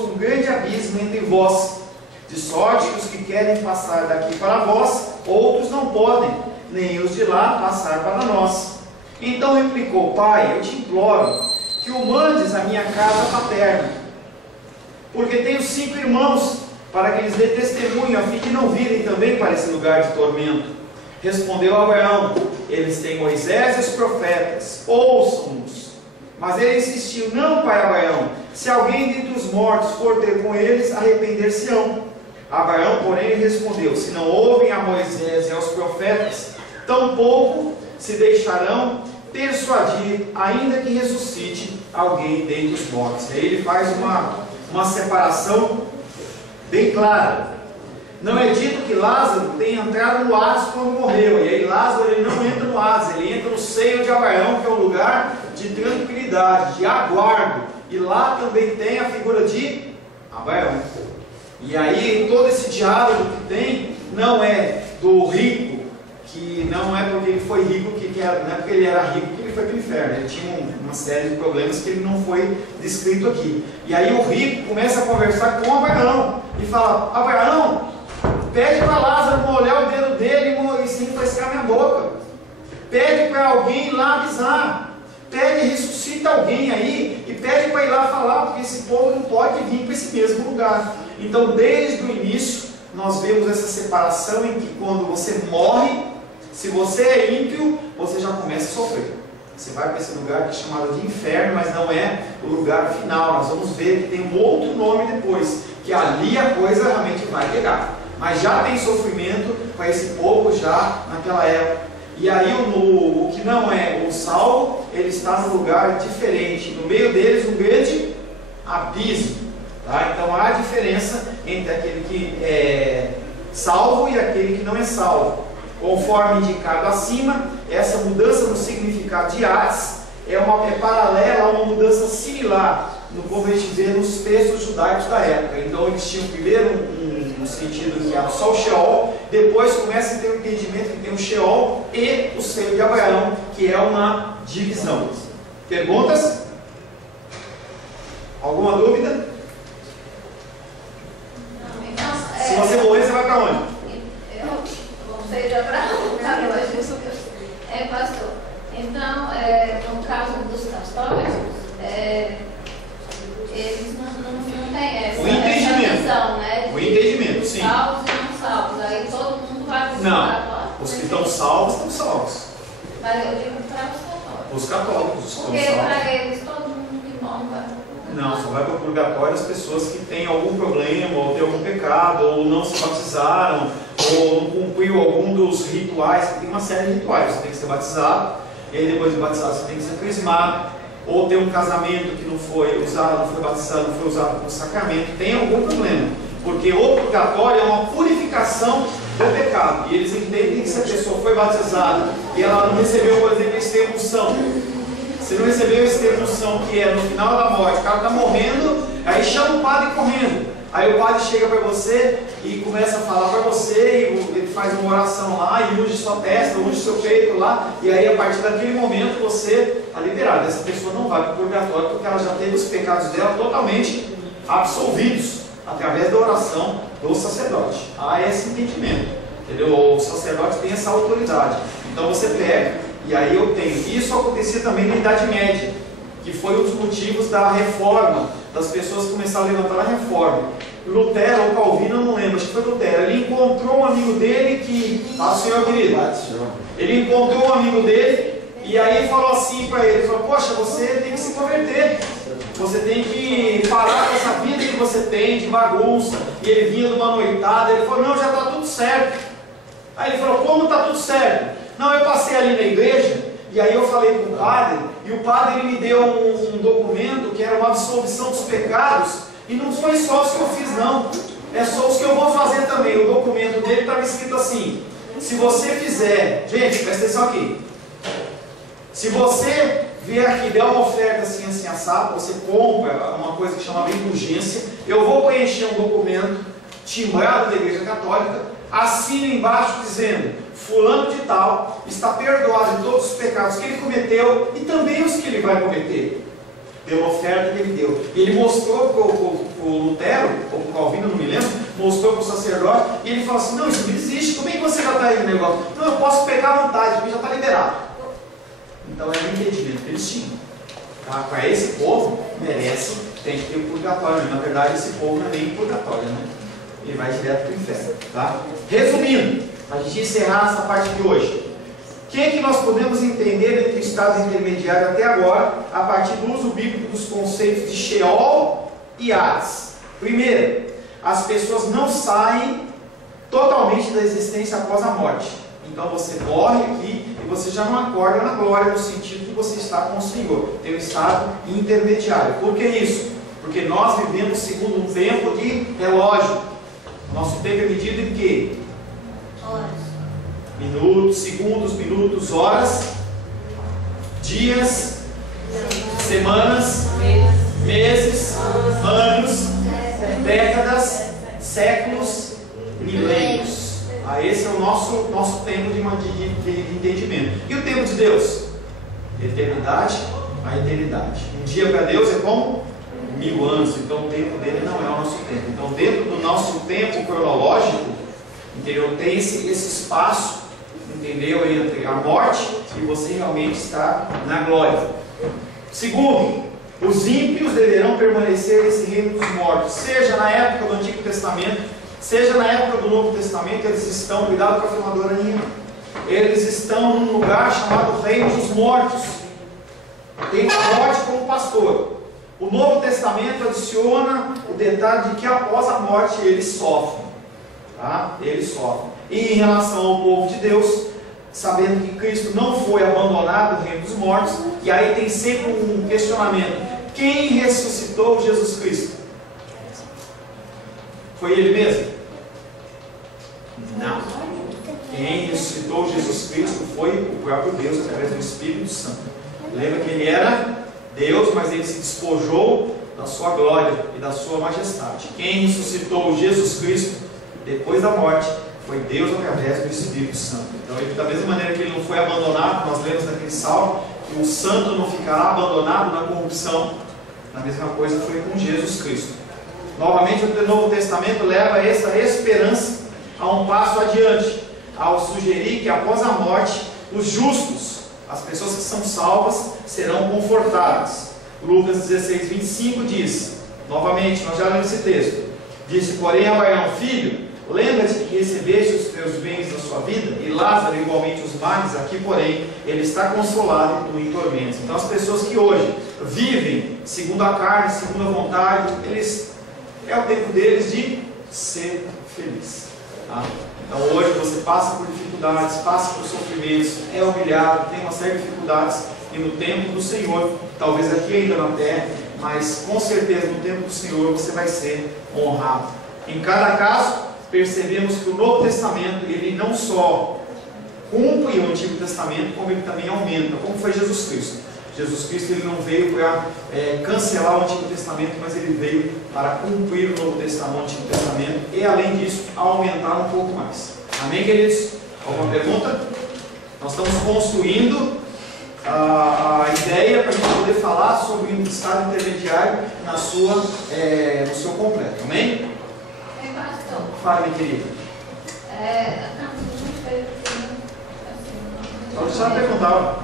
um grande abismo entre vós, de sorte que os que querem passar daqui para vós, outros não podem, nem os de lá passar para nós. Então replicou: Pai, eu te imploro que o mandes à minha casa paterna, porque tenho 5 irmãos, para que lhes dê testemunho, a fim de não virem também para esse lugar de tormento. Respondeu Abraão: Eles têm Moisés e os profetas, ouçam-nos. Mas ele insistiu: não, pai Abraão, se alguém dentre os mortos for ter com eles, arrepender-se-ão. Abraão, porém, respondeu: se não ouvem a Moisés e aos profetas, tampouco se deixarão persuadir, ainda que ressuscite alguém dentre os mortos. Aí ele faz uma separação bem clara. Não é dito que Lázaro tenha entrado no Hades quando morreu. E aí Lázaro ele não entra no Hades, ele entra no seio de Abraão, que é um lugar de tranquilidade, de aguardo. E lá também tem a figura de Abraão. E aí todo esse diálogo que tem não é do rico, que não é porque ele foi rico, não é porque ele era rico que ele foi para o inferno. Ele tinha uma série de problemas que ele não foi descrito aqui. E aí o rico começa a conversar com Abraão e fala: Abraão, pede para Lázaro molhar o dedo dele e se refrescar minha boca. Pede para alguém ir lá avisar. Pede, ressuscita alguém aí e pede para ir lá falar, porque esse povo não pode vir para esse mesmo lugar. Então, desde o início, nós vemos essa separação em que quando você morre, se você é ímpio, você já começa a sofrer. Você vai para esse lugar que é chamado de inferno, mas não é o lugar final. Nós vamos ver que tem um outro nome depois, que ali a coisa realmente vai pegar. Mas já tem sofrimento para esse povo já naquela época. E aí o que não é o salvo, ele está num lugar diferente. No meio deles um grande abismo. Tá? Então há diferença entre aquele que é salvo e aquele que não é salvo. Conforme indicado acima, essa mudança no significado de Hades é paralela a uma mudança similar, como a gente vê nos textos judaicos da época. Então eles tinham primeiro no sentido que era só o Sheol, depois começa a ter o entendimento que tem o Sheol e o seio de Abraão, que é uma divisão. Perguntas? Alguma dúvida? Não, então, se você morrer, você vai para onde? Eu vou sair Abraão, eu acho isso. Pastor, então, no caso dos católicos, eles não têm essa visão, né? O entendimento, sim. Salvos e não salvos. Aí todo mundo vai para os católicos. Os que estão salvos, estão salvos. Mas eu digo para os católicos. Os católicos estão porque salvos. Para eles, todo mundo que morre vai para o purgatório. Não, só vai para o purgatório as pessoas que têm algum problema, ou têm algum pecado, ou não se batizaram, ou não cumpriu algum dos rituais. Tem uma série de rituais. Você tem que ser batizado, e aí depois de batizado você tem que ser crismado, ou ter um casamento que não foi usado, não foi batizado, não foi usado como sacramento. Tem algum problema, porque o purgatório é uma purificação do pecado, e eles entendem que se a pessoa foi batizada e ela não recebeu, por exemplo, a extrema-unção, se não recebeu a extrema-unção, que é no final da morte, o cara está morrendo, aí chama o padre correndo. Aí o padre chega para você e começa a falar para você, e ele faz uma oração lá, e unge sua testa, unge seu peito lá, e aí a partir daquele momento você está liberado. Essa pessoa não vai para o purgatório porque ela já teve os pecados dela totalmente absolvidos, através da oração do sacerdote. Há esse entendimento, entendeu? O sacerdote tem essa autoridade. Então você pega, e aí eu tenho. Isso acontecia também na Idade Média, que foi um dos motivos da reforma, das pessoas que começaram a levantar a reforma. Lutero ou Calvino, eu não lembro, acho que foi Lutero. Ele encontrou um amigo dele que... Ah, senhor querido. Ele encontrou um amigo dele e aí falou assim para ele, falou: poxa, você tem que se converter. Você tem que parar com essa vida que você tem de bagunça. E ele vinha de uma noitada, ele falou: não, já está tudo certo. Aí ele falou: como está tudo certo? Não, eu passei ali na igreja, e aí eu falei com o padre, e o padre ele me deu um documento que era uma absolvição dos pecados, e não foi só os que eu fiz não, é só os que eu vou fazer também. O documento dele estava escrito assim: se você fizer, gente, presta atenção aqui, se você vier aqui e der uma oferta assim, assim, assado, você compra uma coisa que chama indulgência, eu vou preencher um documento timbrado da Igreja Católica, assina embaixo dizendo: fulano de tal está perdoado de todos os pecados que ele cometeu e também os que ele vai cometer, pela oferta que ele deu. E ele mostrou para o Lutero, ou para o Calvino, não me lembro, mostrou para o sacerdote, e ele falou assim: não, isso não existe, como é que você já está aí no negócio? Não, eu posso pegar à vontade, porque já está liberado. Então é o entendimento que eles tinham. Tá? Para esse povo, merece, tem que ter o purgatório. Na verdade, esse povo não é nem purgatório, né? Ele vai direto para o inferno. Tá? Resumindo, para a gente encerrar essa parte de hoje, o que é que nós podemos entender entre estado intermediário até agora, a partir do uso bíblico dos conceitos de Sheol e Hades. Primeiro, as pessoas não saem totalmente da existência após a morte. Então você morre aqui e você já não acorda na glória, no sentido que você está com o Senhor. Tem um estado intermediário. Por que isso? Porque nós vivemos segundo um tempo de relógio. Nosso tempo é medido em quê? Horas. Minutos, segundos, minutos, horas, dias, semanas, meses, anos, décadas, séculos, milênios. Esse é o nosso tempo de entendimento. E o tempo de Deus? Eternidade a eternidade. Um dia para Deus é como 1000 anos. Então o tempo dele não é o nosso tempo. Então dentro do nosso tempo cronológico, entendeu? Tem esse espaço, entendeu? Entre a morte e você realmente está na glória. Segundo, os ímpios deverão permanecer nesse reino dos mortos, seja na época do Antigo Testamento, seja na época do Novo Testamento. Eles estão, cuidado com a filmadora, eles estão num lugar chamado reino dos mortos. Tem a morte como pastor. O Novo Testamento adiciona o detalhe de que após a morte eles sofrem. Tá? Eles sofrem. E em relação ao povo de Deus, sabendo que Cristo não foi abandonado no reino dos mortos, e aí tem sempre um questionamento: quem ressuscitou Jesus Cristo? Foi Ele mesmo? Não. Quem ressuscitou Jesus Cristo foi o próprio Deus através do Espírito Santo. Lembra que Ele era Deus, mas Ele se despojou da sua glória e da sua majestade. Quem ressuscitou Jesus Cristo depois da morte foi Deus através do Espírito Santo. Então, da mesma maneira que Ele não foi abandonado, nós lemos naquele salmo que o santo não ficará abandonado na corrupção. A mesma coisa foi com Jesus Cristo. Novamente, o Novo Testamento leva essa esperança a um passo adiante, ao sugerir que após a morte, os justos, as pessoas que são salvas, serão confortadas. Lucas 16, 25 diz, novamente, nós já lemos esse texto: disse, porém, a Abraão, filho, lembra-te que recebeste os teus bens da sua vida, e Lázaro igualmente os males, aqui, porém, ele está consolado e tu em tormentos. Então, as pessoas que hoje vivem segundo a carne, segundo a vontade, é o tempo deles de ser feliz. Tá? Então, hoje você passa por dificuldades, passa por sofrimentos, é humilhado, tem uma série de dificuldades, e no tempo do Senhor, talvez aqui ainda na terra, mas com certeza no tempo do Senhor você vai ser honrado. Em cada caso, percebemos que o Novo Testamento, ele não só cumpre o Antigo Testamento, como ele também aumenta, como foi Jesus Cristo. Jesus Cristo, ele não veio para cancelar o Antigo Testamento, mas ele veio para cumprir o Novo Testamento, o Antigo Testamento, e além disso, aumentar um pouco mais. Amém, queridos? Alguma pergunta? Nós estamos construindo a ideia para a gente poder falar sobre o estado intermediário no seu completo. Amém? Pastor. Fala, minha querida. Pode deixar ela perguntar.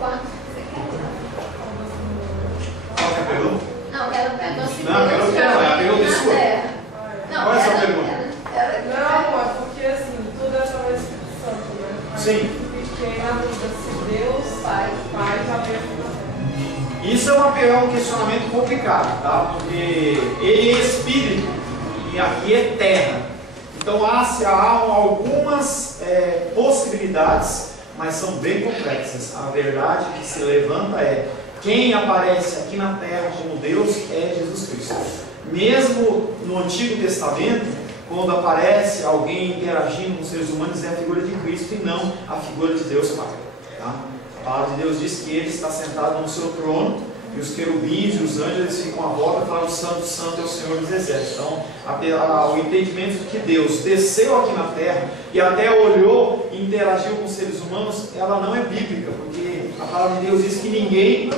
Qual é a pergunta? Não, quero perguntar se Não, quero ver, a pergunta é sua. Não, qual é a sua pergunta? Não, é porque assim, tudo é através do Espírito Santo, né? Mas Sim. fiquei na dúvida se Deus faz a mesma. Isso é um questionamento complicado, tá? Porque ele é espírito e aqui é terra. Então há algumas possibilidades, mas são bem complexas. A verdade que se levanta é: quem aparece aqui na terra como Deus é Jesus Cristo. Mesmo no Antigo Testamento, quando aparece alguém interagindo com os seres humanos, é a figura de Cristo e não a figura de Deus Pai. Tá? A palavra de Deus diz que Ele está sentado no seu trono, e os querubins e os anjos eles ficam à volta falando: Santo, Santo é o Senhor dos Exércitos. Então, o entendimento de que Deus desceu aqui na terra e até olhou e interagiu com os seres humanos, ela não é bíblica, porque a palavra de Deus diz que ninguém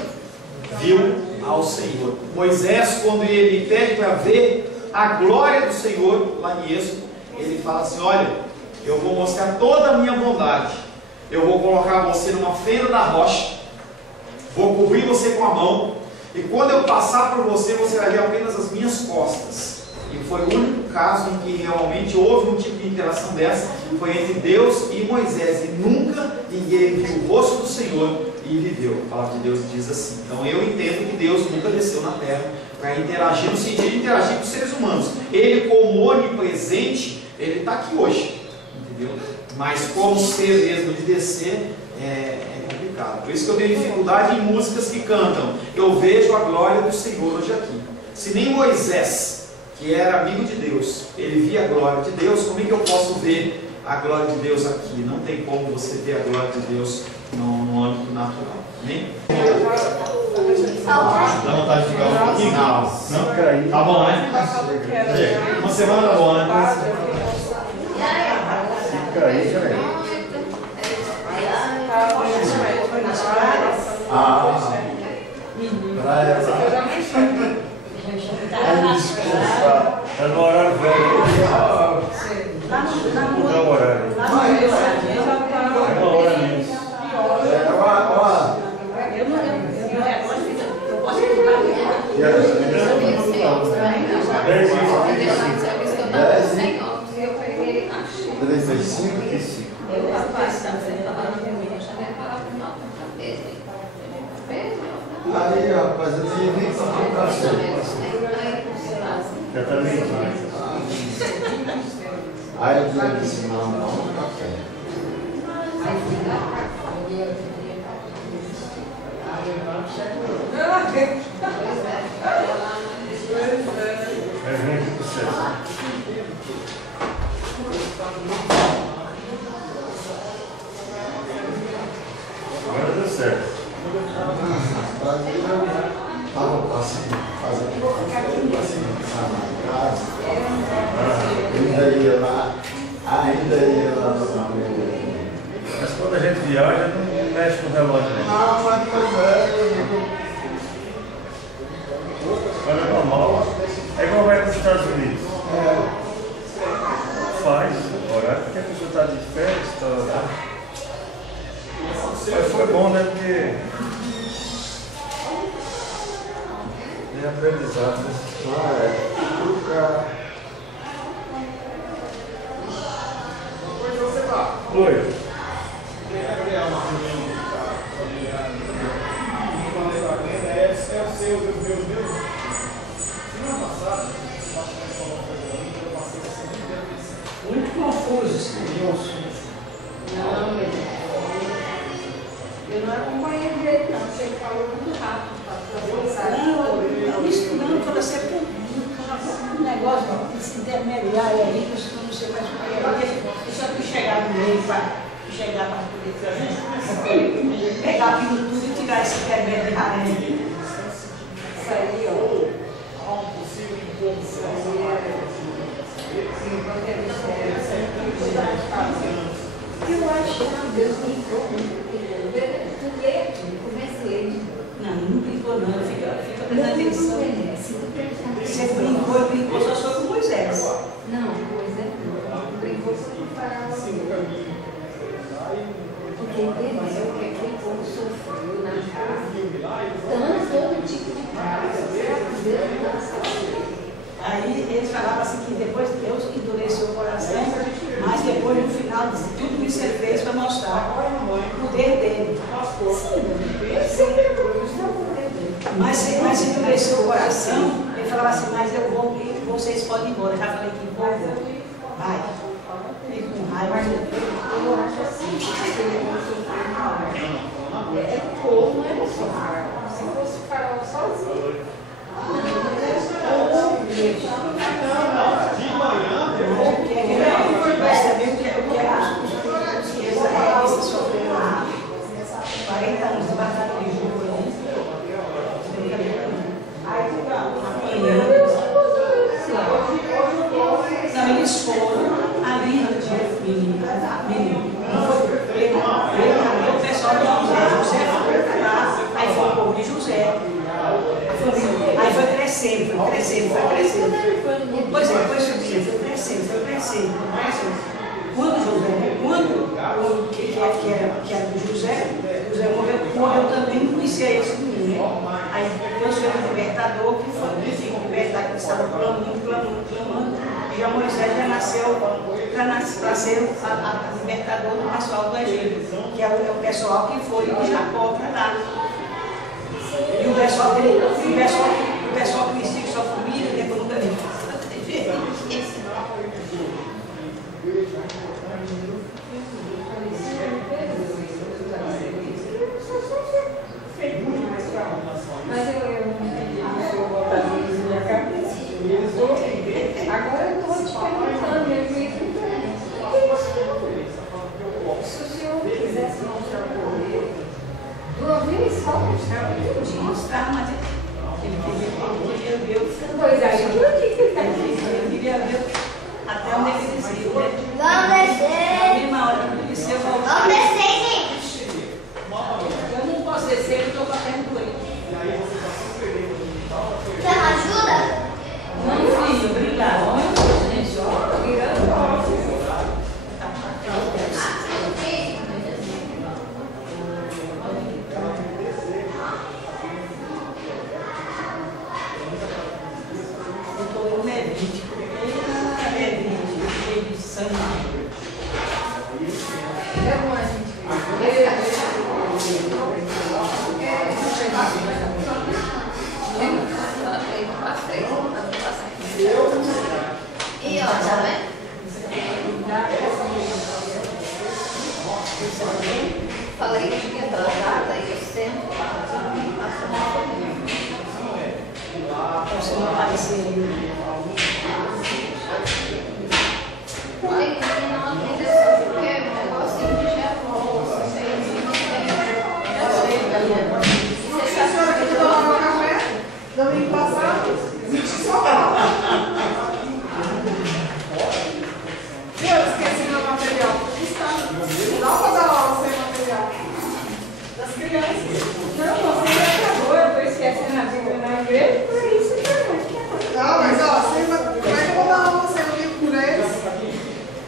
viu ao Senhor. Moisés, quando ele pede para ver a glória do Senhor, lá em Êxodo, ele fala assim: olha, eu vou mostrar toda a minha bondade, eu vou colocar você numa fenda da rocha, vou cobrir você com a mão, e quando eu passar por você, você vai ver apenas as minhas costas. E foi o único caso em que realmente houve um tipo de interação dessa, foi entre Deus e Moisés, e nunca ninguém viu o rosto do Senhor, e e viveu. A palavra de Deus diz assim. Então eu entendo que Deus nunca desceu na terra para interagir, no sentido de interagir com os seres humanos. Ele, como onipresente, ele está aqui hoje, entendeu? Mas como ser mesmo de descer, é complicado. Por isso que eu tenho dificuldade em músicas que cantam: eu vejo a glória do Senhor hoje aqui. Se nem Moisés, que era amigo de Deus, ele via a glória de Deus, como é que eu posso ver a glória de Deus aqui? Não tem como você ver a glória de Deus no âmbito natural. Amém? Dá vontade de ficar um pouquinho? Não? Tá bom, né? Uma semana tá bom, né? Fica aí, já é. Tá no horário velho. Não é o horário. É uma hora menos. Aí, rapaz, eu tinha 25 para Já tá meio mais. Aí eu dizia assim, não, café. É muito sucesso. Agora deu certo. Estava assim, fazendo assim, na casa. Ainda ia lá no caminho. Mas quando a gente viaja, não mexe no relógio. Não, mas Mas é normal. É igual vai para os Estados Unidos. Faz horário, porque a pessoa está de férias, tá. Mas foi bom, né? Porque tem aprendizado, né? Oi. Muito confuso esse negócio. Não, eu não acompanhei direito, não. Você falou muito rápido para Não, isso não, para ser um negócio intermediário aí, que eu não sei mais o que é. Eu só que chegar no meio para chegar para poder trazer. Pegar aquilo tudo e tirar esse intermédio de raiz. isso aí, ó. Isso aí eu acho que Deus brincou muito. Tu lê aqui, comecei. Não, não brincou não, fica prestando atenção. Você brincou só sobre Moisés. Não, Moisés não. Brincou com o faraó. Porque entendeu que aquele povo sofreu na casa. Todo tipo de casa. Deus não sabe. Aí eles falavam assim que depois Deus endureceu o coração, mas depois no final de tudo isso ele fez para mostrar o poder dele. Mas endureceu o coração, ele falava assim, mas eu vou e vocês podem ir embora. Eu já falei que vou, vai. Fique com raiva. Eu acho assim, que ele não sofreu não. É o povo, não era só faraó. Se fosse faraó sozinho. Vai saber o que é os realistas sofreram 40 anos de batalha de jogo. Não, eles foram ali no dia menino. O pessoal de José foi lá, aí foi o povo de José. Aí foi crescendo. Pois é, depois foi crescendo. Quando que era do José morreu também, não conhecia esse menino, né? Aí Deus veio o libertador, que foi libertar, que estava clamando, e já Moisés já nasceu para ser a libertador do pessoal do Egito, que é o pessoal que foi de Jacó para lá. E o pessoal que vestiu sua família, que nunca viu. Mas eu botar isso na minha cabeça. Agora eu estou te perguntando, meu juízo se o senhor quisesse mostrar o poder, de uma vez só Mostrar, mas ele queria ver o pois aí, por que você está aqui? ele queria ver até onde ele desceu, né? Vamos descer. Na mesma hora que ele desceu, Vamos voltar. descer, gente. Eu não posso descer, eu estou com a perna doente. Você me ajuda? Não, filho, obrigado. Não, gente, ó, eu medite, cheio de sangue. É bom a gente E ó, tá vendo? falei que tinha atrasada e eu sempre Você não apareceu aí. Aí, não atendeu porque o negocinho de chefão, Você achou que eu tomava café? Domingo passado? Eu esqueci meu material. Não vou dar aula sem material. Das crianças. não, você acabou, eu estou esquecendo a Bíblia na igreja, por isso que Não, mas ó, como é que eu vou dar aula sem o livro por eles?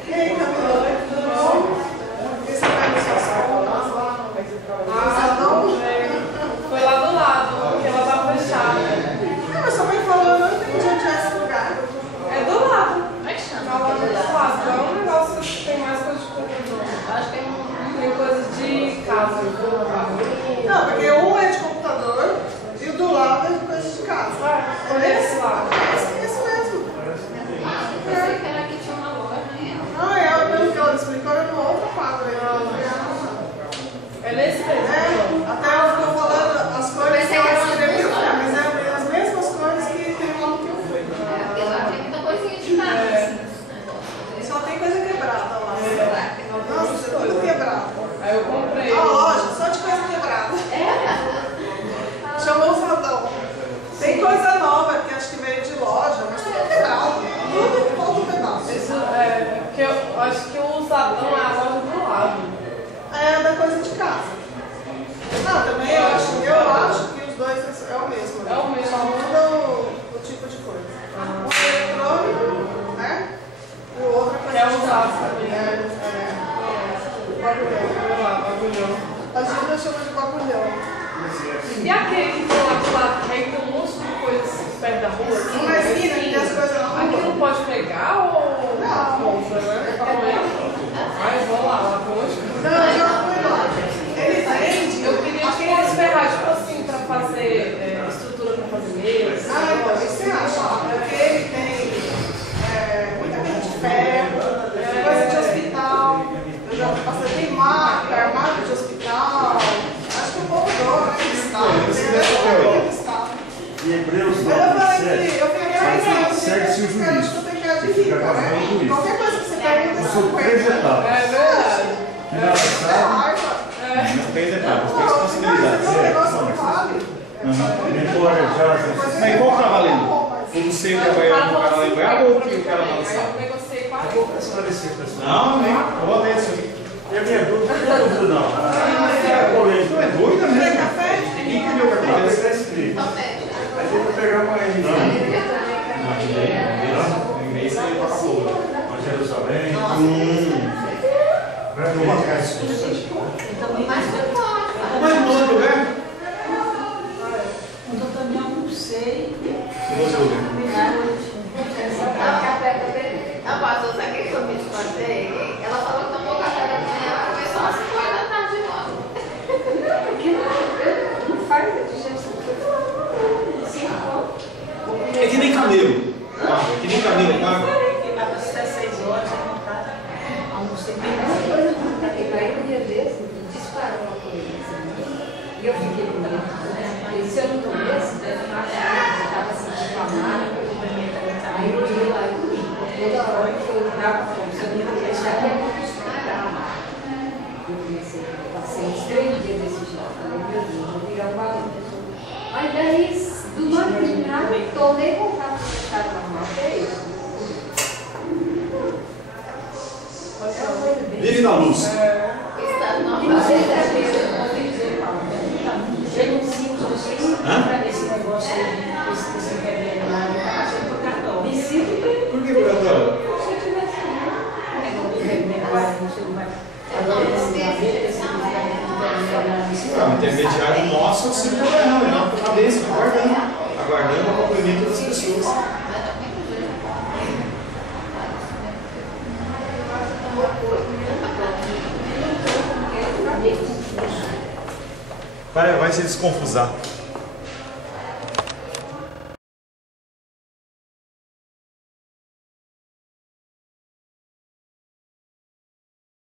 E aí, Camila? Tudo bom? Esse vai no seu salão? Foi lá do lado, porque ela estava fechada. Não, mas sua mãe falou, eu não entendi onde é esse lugar. É do lado. como é que chama? Tá lá do lado. É um negócio que tem mais coisas de computador. Acho que é Tem coisas de casa. Não, porque um é de computador e o do lado é de coisa de casa. Foi desse lado. Esse mesmo. eu pensei que era que tinha uma loja, né? Não, pelo que ela explicou, era numa outra quadra aí. É nesse mesmo. Até ela ficou falando as cores que ela escreveu, mas é as mesmas cores que tem lá no que eu fui. Porque lá tem muita coisinha de casa, assim, esse negócio. Só tem coisa quebrada lá. Nossa, isso é tudo quebrado. Aí eu comprei. A loja, só de coisa quebrada. Chamou o Sadão. Tem coisa nova que acho que veio de loja, mas tudo quebrado. Tudo que falta um pedaço. Isso é porque eu acho que o Usadão é a loja do lado. É da coisa de casa. Não, também eu acho que os dois é o mesmo. É o mesmo. Só muda o tipo de coisa. Um é eletrônico, né? O outro é coisa É de usado casa. também. Bagulhão. A Gilda chama de bagulhão. E aquele que tem lá do lado, que aí tem um monte de coisas perto da rua? Assim, Uma esquina que tem as coisas na rua. aquilo pode pegar ou compra, né? Aí eu vou lá hoje. Não, eu já fui lá. Ele vende. Eu queria aqueles ferrar, tipo assim, pra fazer estrutura pra fazer mesa. Ah, então, isso você acha? Porque ele tem muita coisa de ferro, coisa de hospital. Eu já passei, tem marca, armário de hospital. Acho que o povo doa, né? Estado. E Hebreus Mas eu falei 9, que eu fiquei segue-se o juízo. Você fica casando com isso. Qualquer coisa que você pergunta, São você 3 etapas. É verdade. Que na verdade, Não tem etapas, tem Não, possibilidades. esse negócio não vale. Mas qual que tá valendo? O do centro vai o cara lá em Goiás ou o que o cara lá no Aí eu sábado? negociei com a vou esclarecer, pessoal. Não, nem. Eu vou ler isso aqui. E a minha dúvida, não é dúvida não. É polêmica. Tu é doida Quer mesmo? café? Quem que deu Não, cartão? está escrito. Aí tem que pegar uma aí. Não, isso aí toca fogo. Para Jerusalém. Vai colocar isso. Mas mudou de lugar? Eu também almocei. Mudou de lugar. Não, pastor, sabe o que eu me espantei? É que nem camelo. É que nem camelo. Até 6 horas, almocei bem. Aí um dia desse, disparou uma coisa assim. E eu fiquei com medo. E se eu não comesse, deve machucar, eu estava sentindo amargo. Aí eu vi lá e toda hora que eu estava com fome, se eu não comesse, já ia machucar. Eu comecei, passei uns 3 dias desse jeito. Falei, meu Deus, vou virar um balão. Mas daí, do noite nada, tomei contato com o estado normal, que é isso. Vive na luz. Esse negócio aí, esse remédio lá, ele tá passando por cartão. Me sinto bem. Por que purgatório? Se eu tivesse negócio, você não vai. O intermediário nosso é o Senhor Abraão, ele não está bênção, aguardando o cumprimento das pessoas. Vai se desconfusar.